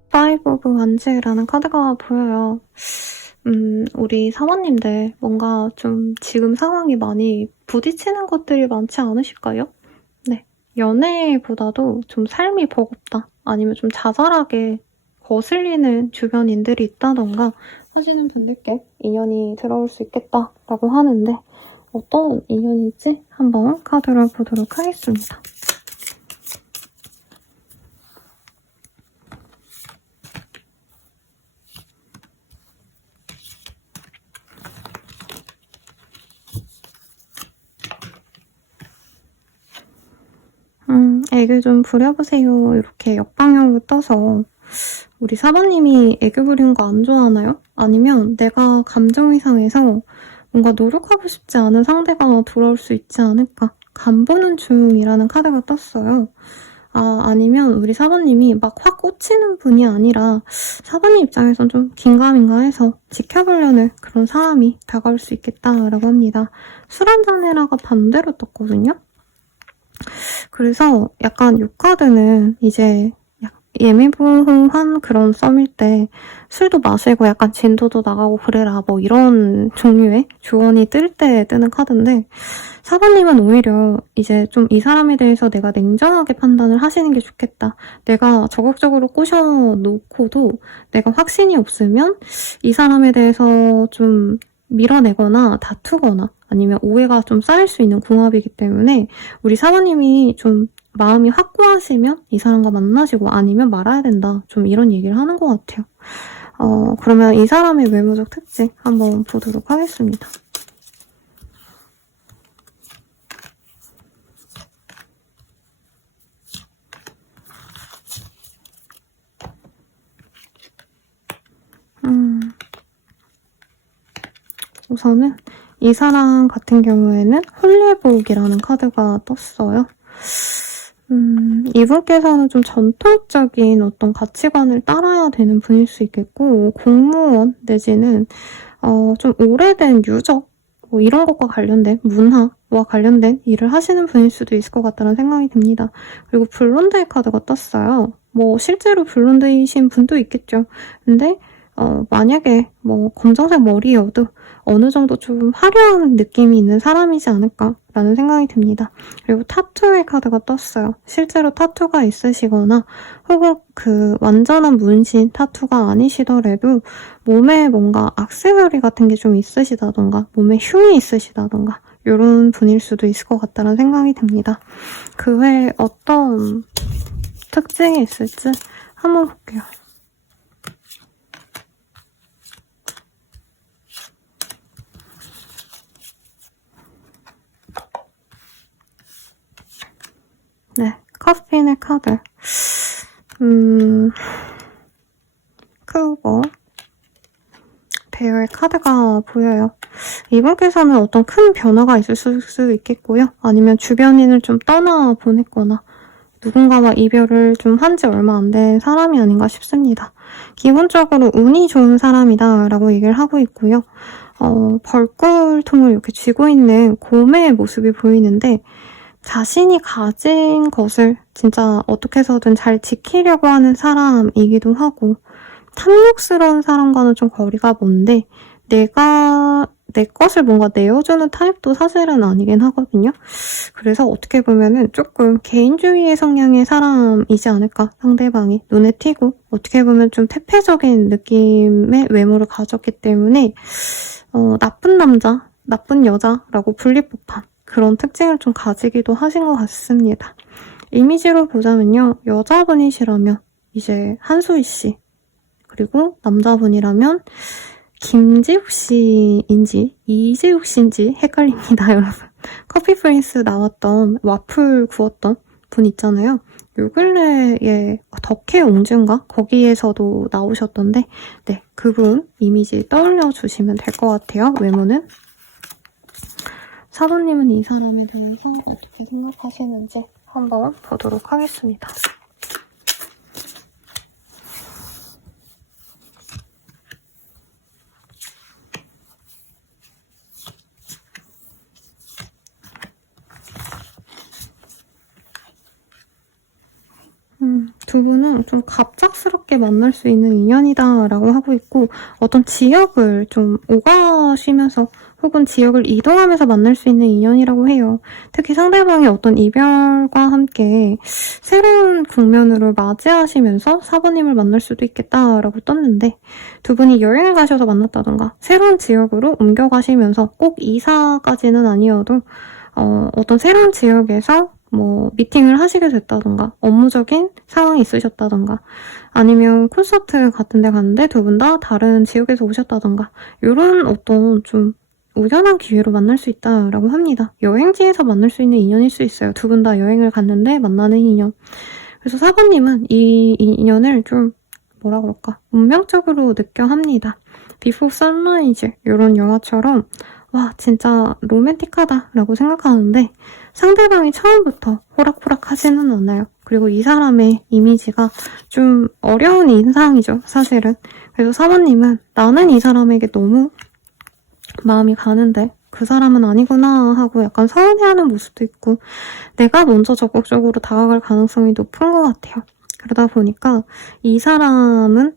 파이브 오브 완즈라는 카드가 보여요. 우리 사모님들 뭔가 좀 지금 상황이 많이 부딪히는 것들이 많지 않으실까요? 네, 연애보다도 좀 삶이 버겁다 아니면 좀 자잘하게 거슬리는 주변인들이 있다던가 하시는 분들께 인연이 들어올 수 있겠다라고 하는데 어떤 인연일지 한번 카드를 보도록 하겠습니다. 애교 좀 부려보세요. 이렇게 역방향으로 떠서 우리 사모님이 애교 부리는 거 안 좋아하나요? 아니면 내가 감정이 상해서 뭔가 노력하고 싶지 않은 상대가 돌아올 수 있지 않을까? 간보는 중이라는 카드가 떴어요. 아니면 우리 사부님이 막 확 꽂히는 분이 아니라 사부님 입장에선 좀 긴가민가 해서 지켜보려는 그런 상황이 다가올 수 있겠다라고 합니다. 술 한잔 해라가 반대로 떴거든요. 그래서 약간 이 카드는 이제 예미부호한 그런 썸일 때 술도 마시고 약간 진도도 나가고 그래라 뭐 이런 종류의 조언이 뜰 때 뜨는 카드인데 사부님은 오히려 이제 좀 이 사람에 대해서 내가 냉정하게 판단을 하시는 게 좋겠다. 내가 적극적으로 꼬셔놓고도 내가 확신이 없으면 이 사람에 대해서 좀 밀어내거나 다투거나 아니면 오해가 좀 쌓일 수 있는 궁합이기 때문에 우리 사부님이 좀 마음이 확고하시면 이 사람과 만나시고 아니면 말아야 된다. 좀 이런 얘기를 하는 것 같아요. 그러면 이 사람의 외모적 특징 한번 보도록 하겠습니다. 우선은 이 사람 같은 경우에는 홀레복이라는 카드가 떴어요. 이분께서는 좀 전통적인 어떤 가치관을 따라야 되는 분일 수 있겠고 공무원 내지는 좀 오래된 유적 뭐 이런 것과 관련된 문화와 관련된 일을 하시는 분일 수도 있을 것 같다는 생각이 듭니다. 그리고 블론드의 카드가 떴어요. 뭐 실제로 블론드이신 분도 있겠죠. 근데 만약에 뭐 검정색 머리여도 어느 정도 좀 화려한 느낌이 있는 사람이지 않을까라는 생각이 듭니다. 그리고 타투의 카드가 떴어요. 실제로 타투가 있으시거나 혹은 그 완전한 문신 타투가 아니시더라도 몸에 뭔가 액세서리 같은 게 좀 있으시다던가 몸에 흉이 있으시다던가 이런 분일 수도 있을 것 같다는 생각이 듭니다. 그 외에 어떤 특징이 있을지 한번 볼게요. 네, 커피의 카드. 크고 배열의 카드가 보여요. 이분께서는 어떤 큰 변화가 있을 수 있겠고요. 아니면 주변인을 좀 떠나보냈거나 누군가와 이별을 좀 한 지 얼마 안 된 사람이 아닌가 싶습니다. 기본적으로 운이 좋은 사람이다 라고 얘기를 하고 있고요. 벌꿀통을 이렇게 쥐고 있는 곰의 모습이 보이는데 자신이 가진 것을 진짜 어떻게 해서든 잘 지키려고 하는 사람이기도 하고 탐욕스러운 사람과는 좀 거리가 먼데 내가 내 것을 뭔가 내어주는 타입도 사실은 아니긴 하거든요. 그래서 어떻게 보면은 조금 개인주의의 성향의 사람이지 않을까. 상대방이 눈에 띄고 어떻게 보면 좀 태폐적인 느낌의 외모를 가졌기 때문에 나쁜 남자, 나쁜 여자라고 불릴 법한 그런 특징을 좀 가지기도 하신 것 같습니다. 이미지로 보자면요. 여자분이시라면 이제 한소희 씨, 그리고 남자분이라면 김지욱 씨인지 이지욱 씨인지 헷갈립니다, 여러분. 커피 프린스 나왔던 와플 구웠던 분 있잖아요. 요 근래에 덕혜 옹주인가? 거기에서도 나오셨던데 네, 그분 이미지 떠올려 주시면 될 것 같아요. 외모는. 사부님은 이 사람에 대해서 어떻게 생각하시는지 한번 보도록 하겠습니다. 두 분은 좀 갑작스럽게 만날 수 있는 인연이다라고 하고 있고 어떤 지역을 좀 오가시면서 혹은 지역을 이동하면서 만날 수 있는 인연이라고 해요. 특히 상대방의 어떤 이별과 함께 새로운 국면으로 맞이하시면서 사부님을 만날 수도 있겠다라고 떴는데 두 분이 여행을 가셔서 만났다던가 새로운 지역으로 옮겨가시면서 꼭 이사까지는 아니어도 어떤 새로운 지역에서 뭐 미팅을 하시게 됐다던가 업무적인 상황이 있으셨다던가 아니면 콘서트 같은 데 갔는데 두 분 다 다른 지역에서 오셨다던가 이런 어떤 좀 우연한 기회로 만날 수 있다라고 합니다. 여행지에서 만날 수 있는 인연일 수 있어요. 두 분 다 여행을 갔는데 만나는 인연. 그래서 사부님은 이 인연을 좀 뭐라 그럴까 운명적으로 느껴 합니다. 비포 선라이즈 이런 영화처럼 와 진짜 로맨틱하다 라고 생각하는데 상대방이 처음부터 호락호락 하지는 않아요. 그리고 이 사람의 이미지가 좀 어려운 인상이죠, 사실은. 그래서 사모님은 나는 이 사람에게 너무 마음이 가는데 그 사람은 아니구나 하고 약간 서운해하는 모습도 있고 내가 먼저 적극적으로 다가갈 가능성이 높은 것 같아요. 그러다 보니까 이 사람은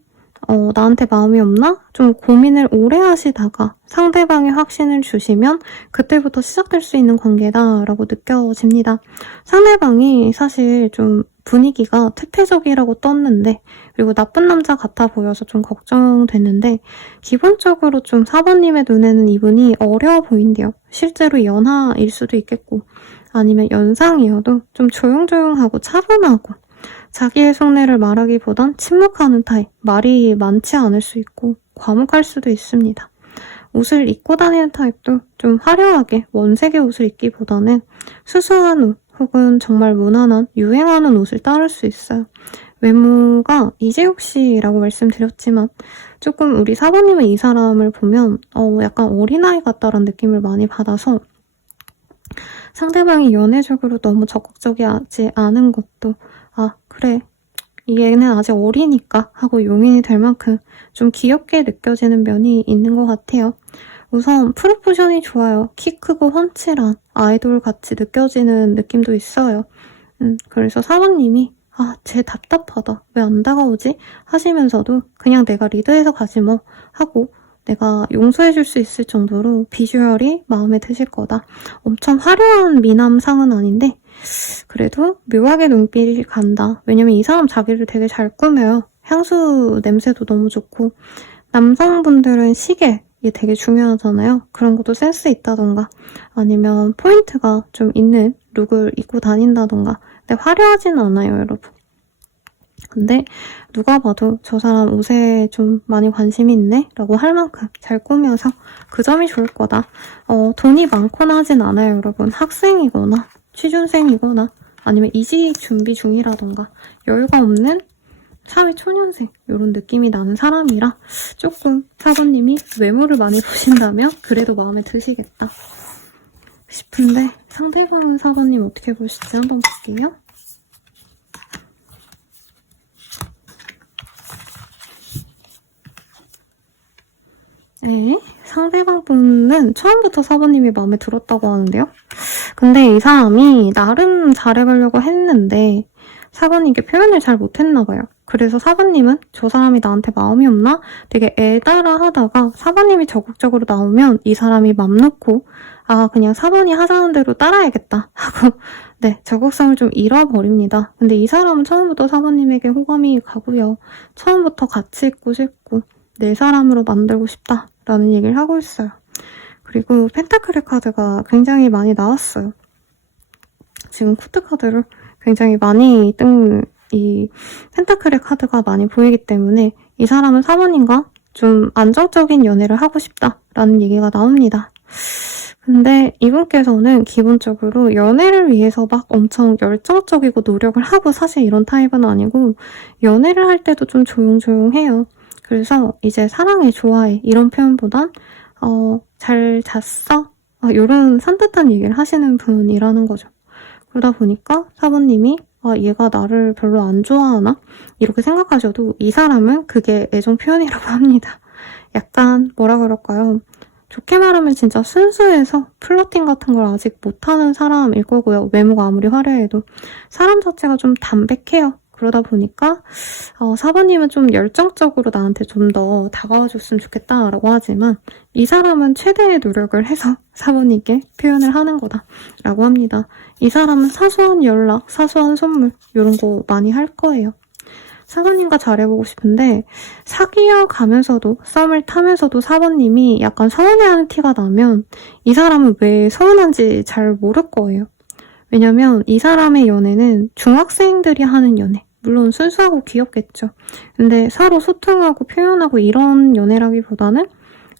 나한테 마음이 없나? 좀 고민을 오래 하시다가 상대방이 확신을 주시면 그때부터 시작될 수 있는 관계다라고 느껴집니다. 상대방이 사실 좀 분위기가 퇴폐적이라고 떴는데 그리고 나쁜 남자 같아 보여서 좀 걱정됐는데 기본적으로 좀 사모님의 눈에는 이분이 어려워 보인대요. 실제로 연하일 수도 있겠고 아니면 연상이어도 좀 조용조용하고 차분하고 자기의 속내를 말하기보단 침묵하는 타입, 말이 많지 않을 수 있고 과묵할 수도 있습니다. 옷을 입고 다니는 타입도 좀 화려하게 원색의 옷을 입기보다는 수수한 옷 혹은 정말 무난한 유행하는 옷을 따를 수 있어요. 외모가 이재욱 씨라고 말씀드렸지만 조금 우리 사모님은 이 사람을 보면 약간 어린아이 같다라는 느낌을 많이 받아서 상대방이 연애적으로 너무 적극적이지 않은 것도 그래 얘는 아직 어리니까 하고 용인이 될 만큼 좀 귀엽게 느껴지는 면이 있는 것 같아요. 우선 프로포션이 좋아요. 키 크고 훤칠한 아이돌 같이 느껴지는 느낌도 있어요. 그래서 사모님이 쟤 답답하다. 왜 안 다가오지? 하시면서도 그냥 내가 리드해서 가지 뭐 하고 내가 용서해줄 수 있을 정도로 비주얼이 마음에 드실 거다. 엄청 화려한 미남상은 아닌데 그래도 묘하게 눈길이 간다. 왜냐면 이 사람 자기를 되게 잘 꾸며요. 향수 냄새도 너무 좋고 남성분들은 시계 이게 되게 중요하잖아요. 그런 것도 센스 있다던가 아니면 포인트가 좀 있는 룩을 입고 다닌다던가 근데 화려하진 않아요, 여러분. 근데 누가 봐도 저 사람 옷에 좀 많이 관심이 있네? 라고 할 만큼 잘 꾸며서 그 점이 좋을 거다. 돈이 많거나 하진 않아요, 여러분. 학생이거나 취준생이거나 아니면 이직 준비 중이라던가 여유가 없는 사회 초년생 이런 느낌이 나는 사람이라 조금 사부님이 외모를 많이 보신다면 그래도 마음에 드시겠다 싶은데 상대방은 사부님 어떻게 보실지 한번 볼게요. 네, 상대방 분은 처음부터 사부님이 마음에 들었다고 하는데요. 근데 이 사람이 나름 잘해보려고 했는데 사부님께 표현을 잘 못했나 봐요. 그래서 사부님은 저 사람이 나한테 마음이 없나? 되게 애달아 하다가 사부님이 적극적으로 나오면 이 사람이 맘 놓고 그냥 사부님 하자는 대로 따라야겠다 하고 네, 적극성을 좀 잃어버립니다. 근데 이 사람은 처음부터 사부님에게 호감이 가고요. 처음부터 같이 있고 싶고 내 사람으로 만들고 싶다라는 얘기를 하고 있어요. 그리고 펜타클의 카드가 굉장히 많이 나왔어요. 지금 코트 카드를 굉장히 많이 뜬 이 펜타클의 카드가 많이 보이기 때문에 이 사람은 사모님과 좀 안정적인 연애를 하고 싶다라는 얘기가 나옵니다. 근데 이분께서는 기본적으로 연애를 위해서 막 엄청 열정적이고 노력을 하고 사실 이런 타입은 아니고 연애를 할 때도 좀 조용조용해요. 그래서 이제 사랑해, 좋아해 이런 표현보단 잘 잤어? 이런 산뜻한 얘기를 하시는 분이라는 거죠. 그러다 보니까 사부님이 얘가 나를 별로 안 좋아하나? 이렇게 생각하셔도 이 사람은 그게 애정 표현이라고 합니다. 약간 뭐라 그럴까요? 좋게 말하면 진짜 순수해서 플러팅 같은 걸 아직 못하는 사람일 거고요. 외모가 아무리 화려해도 사람 자체가 좀 담백해요. 그러다 보니까 사부님은 좀 열정적으로 나한테 좀 더 다가와줬으면 좋겠다라고 하지만 이 사람은 최대의 노력을 해서 사부님께 표현을 하는 거다라고 합니다. 이 사람은 사소한 연락, 사소한 선물 이런 거 많이 할 거예요. 사부님과 잘해보고 싶은데 사귀어 가면서도 썸을 타면서도 사부님이 약간 서운해하는 티가 나면 이 사람은 왜 서운한지 잘 모를 거예요. 왜냐면 이 사람의 연애는 중학생들이 하는 연애. 물론 순수하고 귀엽겠죠. 근데 서로 소통하고 표현하고 이런 연애라기보다는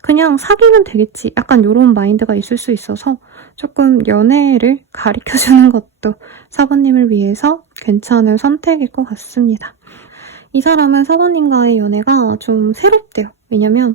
그냥 사귀면 되겠지. 약간 이런 마인드가 있을 수 있어서 조금 연애를 가르쳐주는 것도 사부님을 위해서 괜찮은 선택일 것 같습니다. 이 사람은 사부님과의 연애가 좀 새롭대요. 왜냐면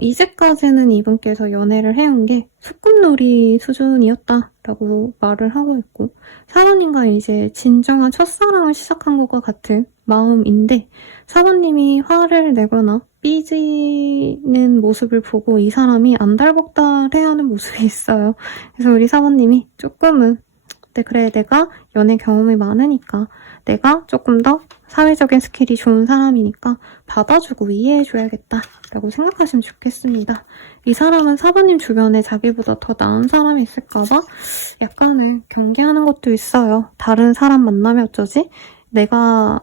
이제까지는 이분께서 연애를 해온 게 소꿉놀이 수준이었다라고 말을 하고 있고, 사모님과 이제 진정한 첫사랑을 시작한 것과 같은 마음인데, 사모님이 화를 내거나 삐지는 모습을 보고 이 사람이 안달복달해하는 모습이 있어요. 그래서 우리 사모님이 조금은 그래, 내가 연애 경험이 많으니까, 내가 조금 더 사회적인 스킬이 좋은 사람이니까 받아주고 이해해줘야겠다 라고 생각하시면 좋겠습니다. 이 사람은 사부님 주변에 자기보다 더 나은 사람이 있을까봐 약간은 경계하는 것도 있어요. 다른 사람 만나면 어쩌지? 내가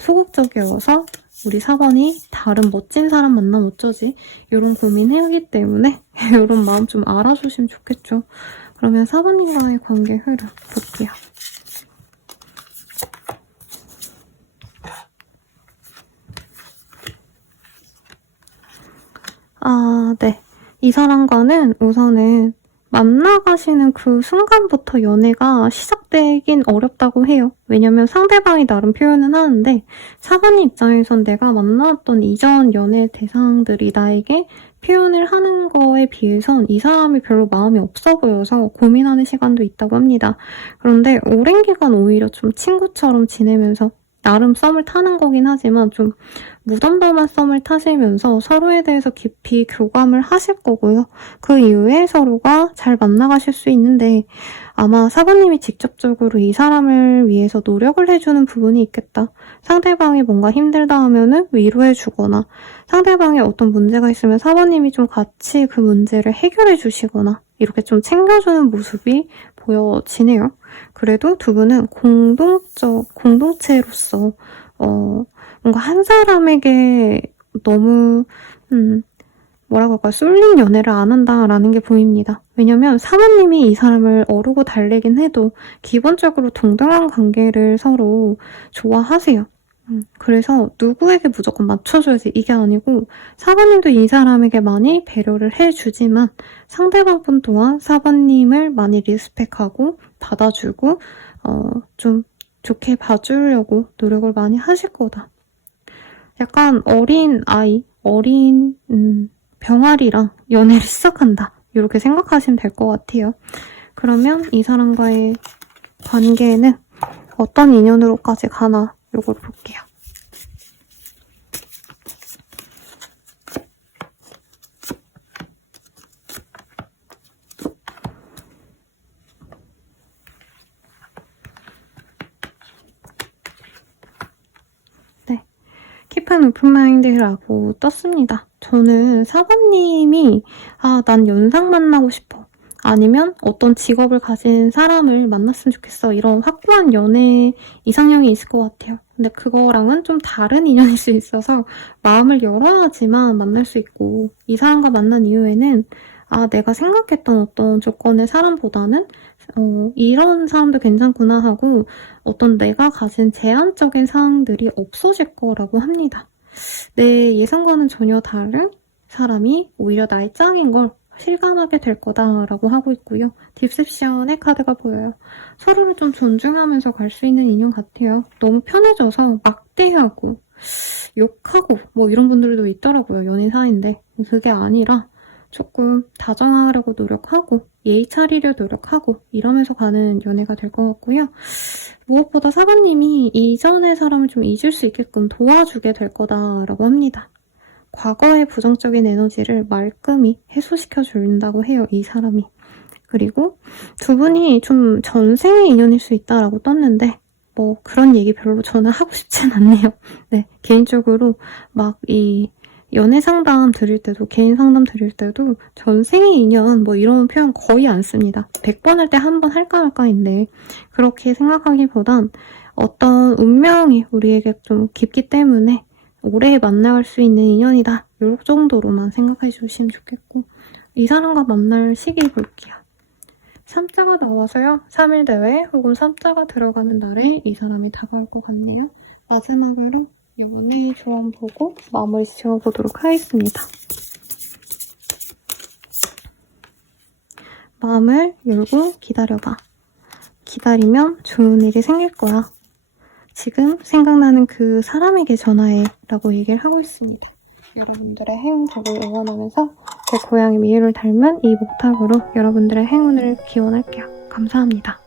소극적이어서 우리 사번이 다른 멋진 사람 만나면 어쩌지? 이런 고민해오기 때문에 이런 마음 좀 알아주시면 좋겠죠. 그러면 사부님과의 관계 흐름 볼게요. 네. 이 사람과는 우선은 만나가시는 그 순간부터 연애가 시작되긴 어렵다고 해요. 왜냐면 상대방이 나름 표현은 하는데 사부님 입장에선 내가 만나왔던 이전 연애 대상들이 나에게 표현을 하는 거에 비해선 이 사람이 별로 마음이 없어 보여서 고민하는 시간도 있다고 합니다. 그런데 오랜 기간 오히려 좀 친구처럼 지내면서 나름 썸을 타는 거긴 하지만 좀 무덤덤한 썸을 타시면서 서로에 대해서 깊이 교감을 하실 거고요. 그 이후에 서로가 잘 만나가실 수 있는데 아마 사부님이 직접적으로 이 사람을 위해서 노력을 해주는 부분이 있겠다. 상대방이 뭔가 힘들다 하면은 위로해주거나 상대방이 어떤 문제가 있으면 사부님이 좀 같이 그 문제를 해결해 주시거나 이렇게 좀 챙겨주는 모습이 보여지네요. 그래도 두 분은 공동체로서 뭔가 한 사람에게 너무 뭐라고 할까요? 쏠린 연애를 안 한다라는 게 보입니다. 왜냐면 사모님이 이 사람을 어르고 달래긴 해도 기본적으로 동등한 관계를 서로 좋아하세요. 그래서 누구에게 무조건 맞춰줘야지 이게 아니고 사부님도 이 사람에게 많이 배려를 해주지만 상대방분 또한 사부님을 많이 리스펙하고 받아주고 좀 좋게 봐주려고 노력을 많이 하실 거다. 약간 어린 아이, 어린 병아리랑 연애를 시작한다. 이렇게 생각하시면 될 것 같아요. 그러면 이 사람과의 관계는 어떤 인연으로까지 가나 이걸 볼게요. 네, 킵한 오픈마인드라고 떴습니다. 저는 사부님이 난 연상 만나고 싶어. 아니면 어떤 직업을 가진 사람을 만났으면 좋겠어. 이런 확고한 연애 이상형이 있을 것 같아요. 근데 그거랑은 좀 다른 인연일 수 있어서 마음을 열어야지만 만날 수 있고 이 사람과 만난 이후에는 내가 생각했던 어떤 조건의 사람보다는 이런 사람도 괜찮구나 하고 어떤 내가 가진 제한적인 사항들이 없어질 거라고 합니다. 내 예상과는 전혀 다른 사람이 오히려 나의 짱인 걸 실감하게 될 거다라고 하고 있고요. 딥셉션의 카드가 보여요. 서로를 좀 존중하면서 갈 수 있는 인연 같아요. 너무 편해져서 막대하고 욕하고 뭐 이런 분들도 있더라고요. 연인 사이인데 그게 아니라 조금 다정하려고 노력하고 예의 차리려 노력하고 이러면서 가는 연애가 될 것 같고요. 무엇보다 사부님이 이전의 사람을 좀 잊을 수 있게끔 도와주게 될 거다라고 합니다. 과거의 부정적인 에너지를 말끔히 해소시켜 준다고 해요, 이 사람이. 그리고 두 분이 좀 전생의 인연일 수 있다라고 떴는데 뭐 그런 얘기 별로 저는 하고 싶진 않네요. 네, 개인적으로 막 이 연애 상담 드릴 때도 개인 상담 드릴 때도 전생의 인연 뭐 이런 표현 거의 안 씁니다. 100번 할 때 한 번 할까 말까인데 그렇게 생각하기보단 어떤 운명이 우리에게 좀 깊기 때문에 오래 만나갈 수 있는 인연이다. 이 정도로만 생각해 주시면 좋겠고 이 사람과 만날 시기 볼게요. 3자가 나와서요. 3일 대회 혹은 3자가 들어가는 날에 이 사람이 다가올 것 같네요. 마지막으로 이분의 조언 보고 마무리 지어보도록 하겠습니다. 마음을 열고 기다려봐. 기다리면 좋은 일이 생길 거야. 지금 생각나는 그 사람에게 전화해 라고 얘기를 하고 있습니다. 여러분들의 행복을 응원하면서 제 고양이 미유를 닮은 이 목탁으로 여러분들의 행운을 기원할게요. 감사합니다.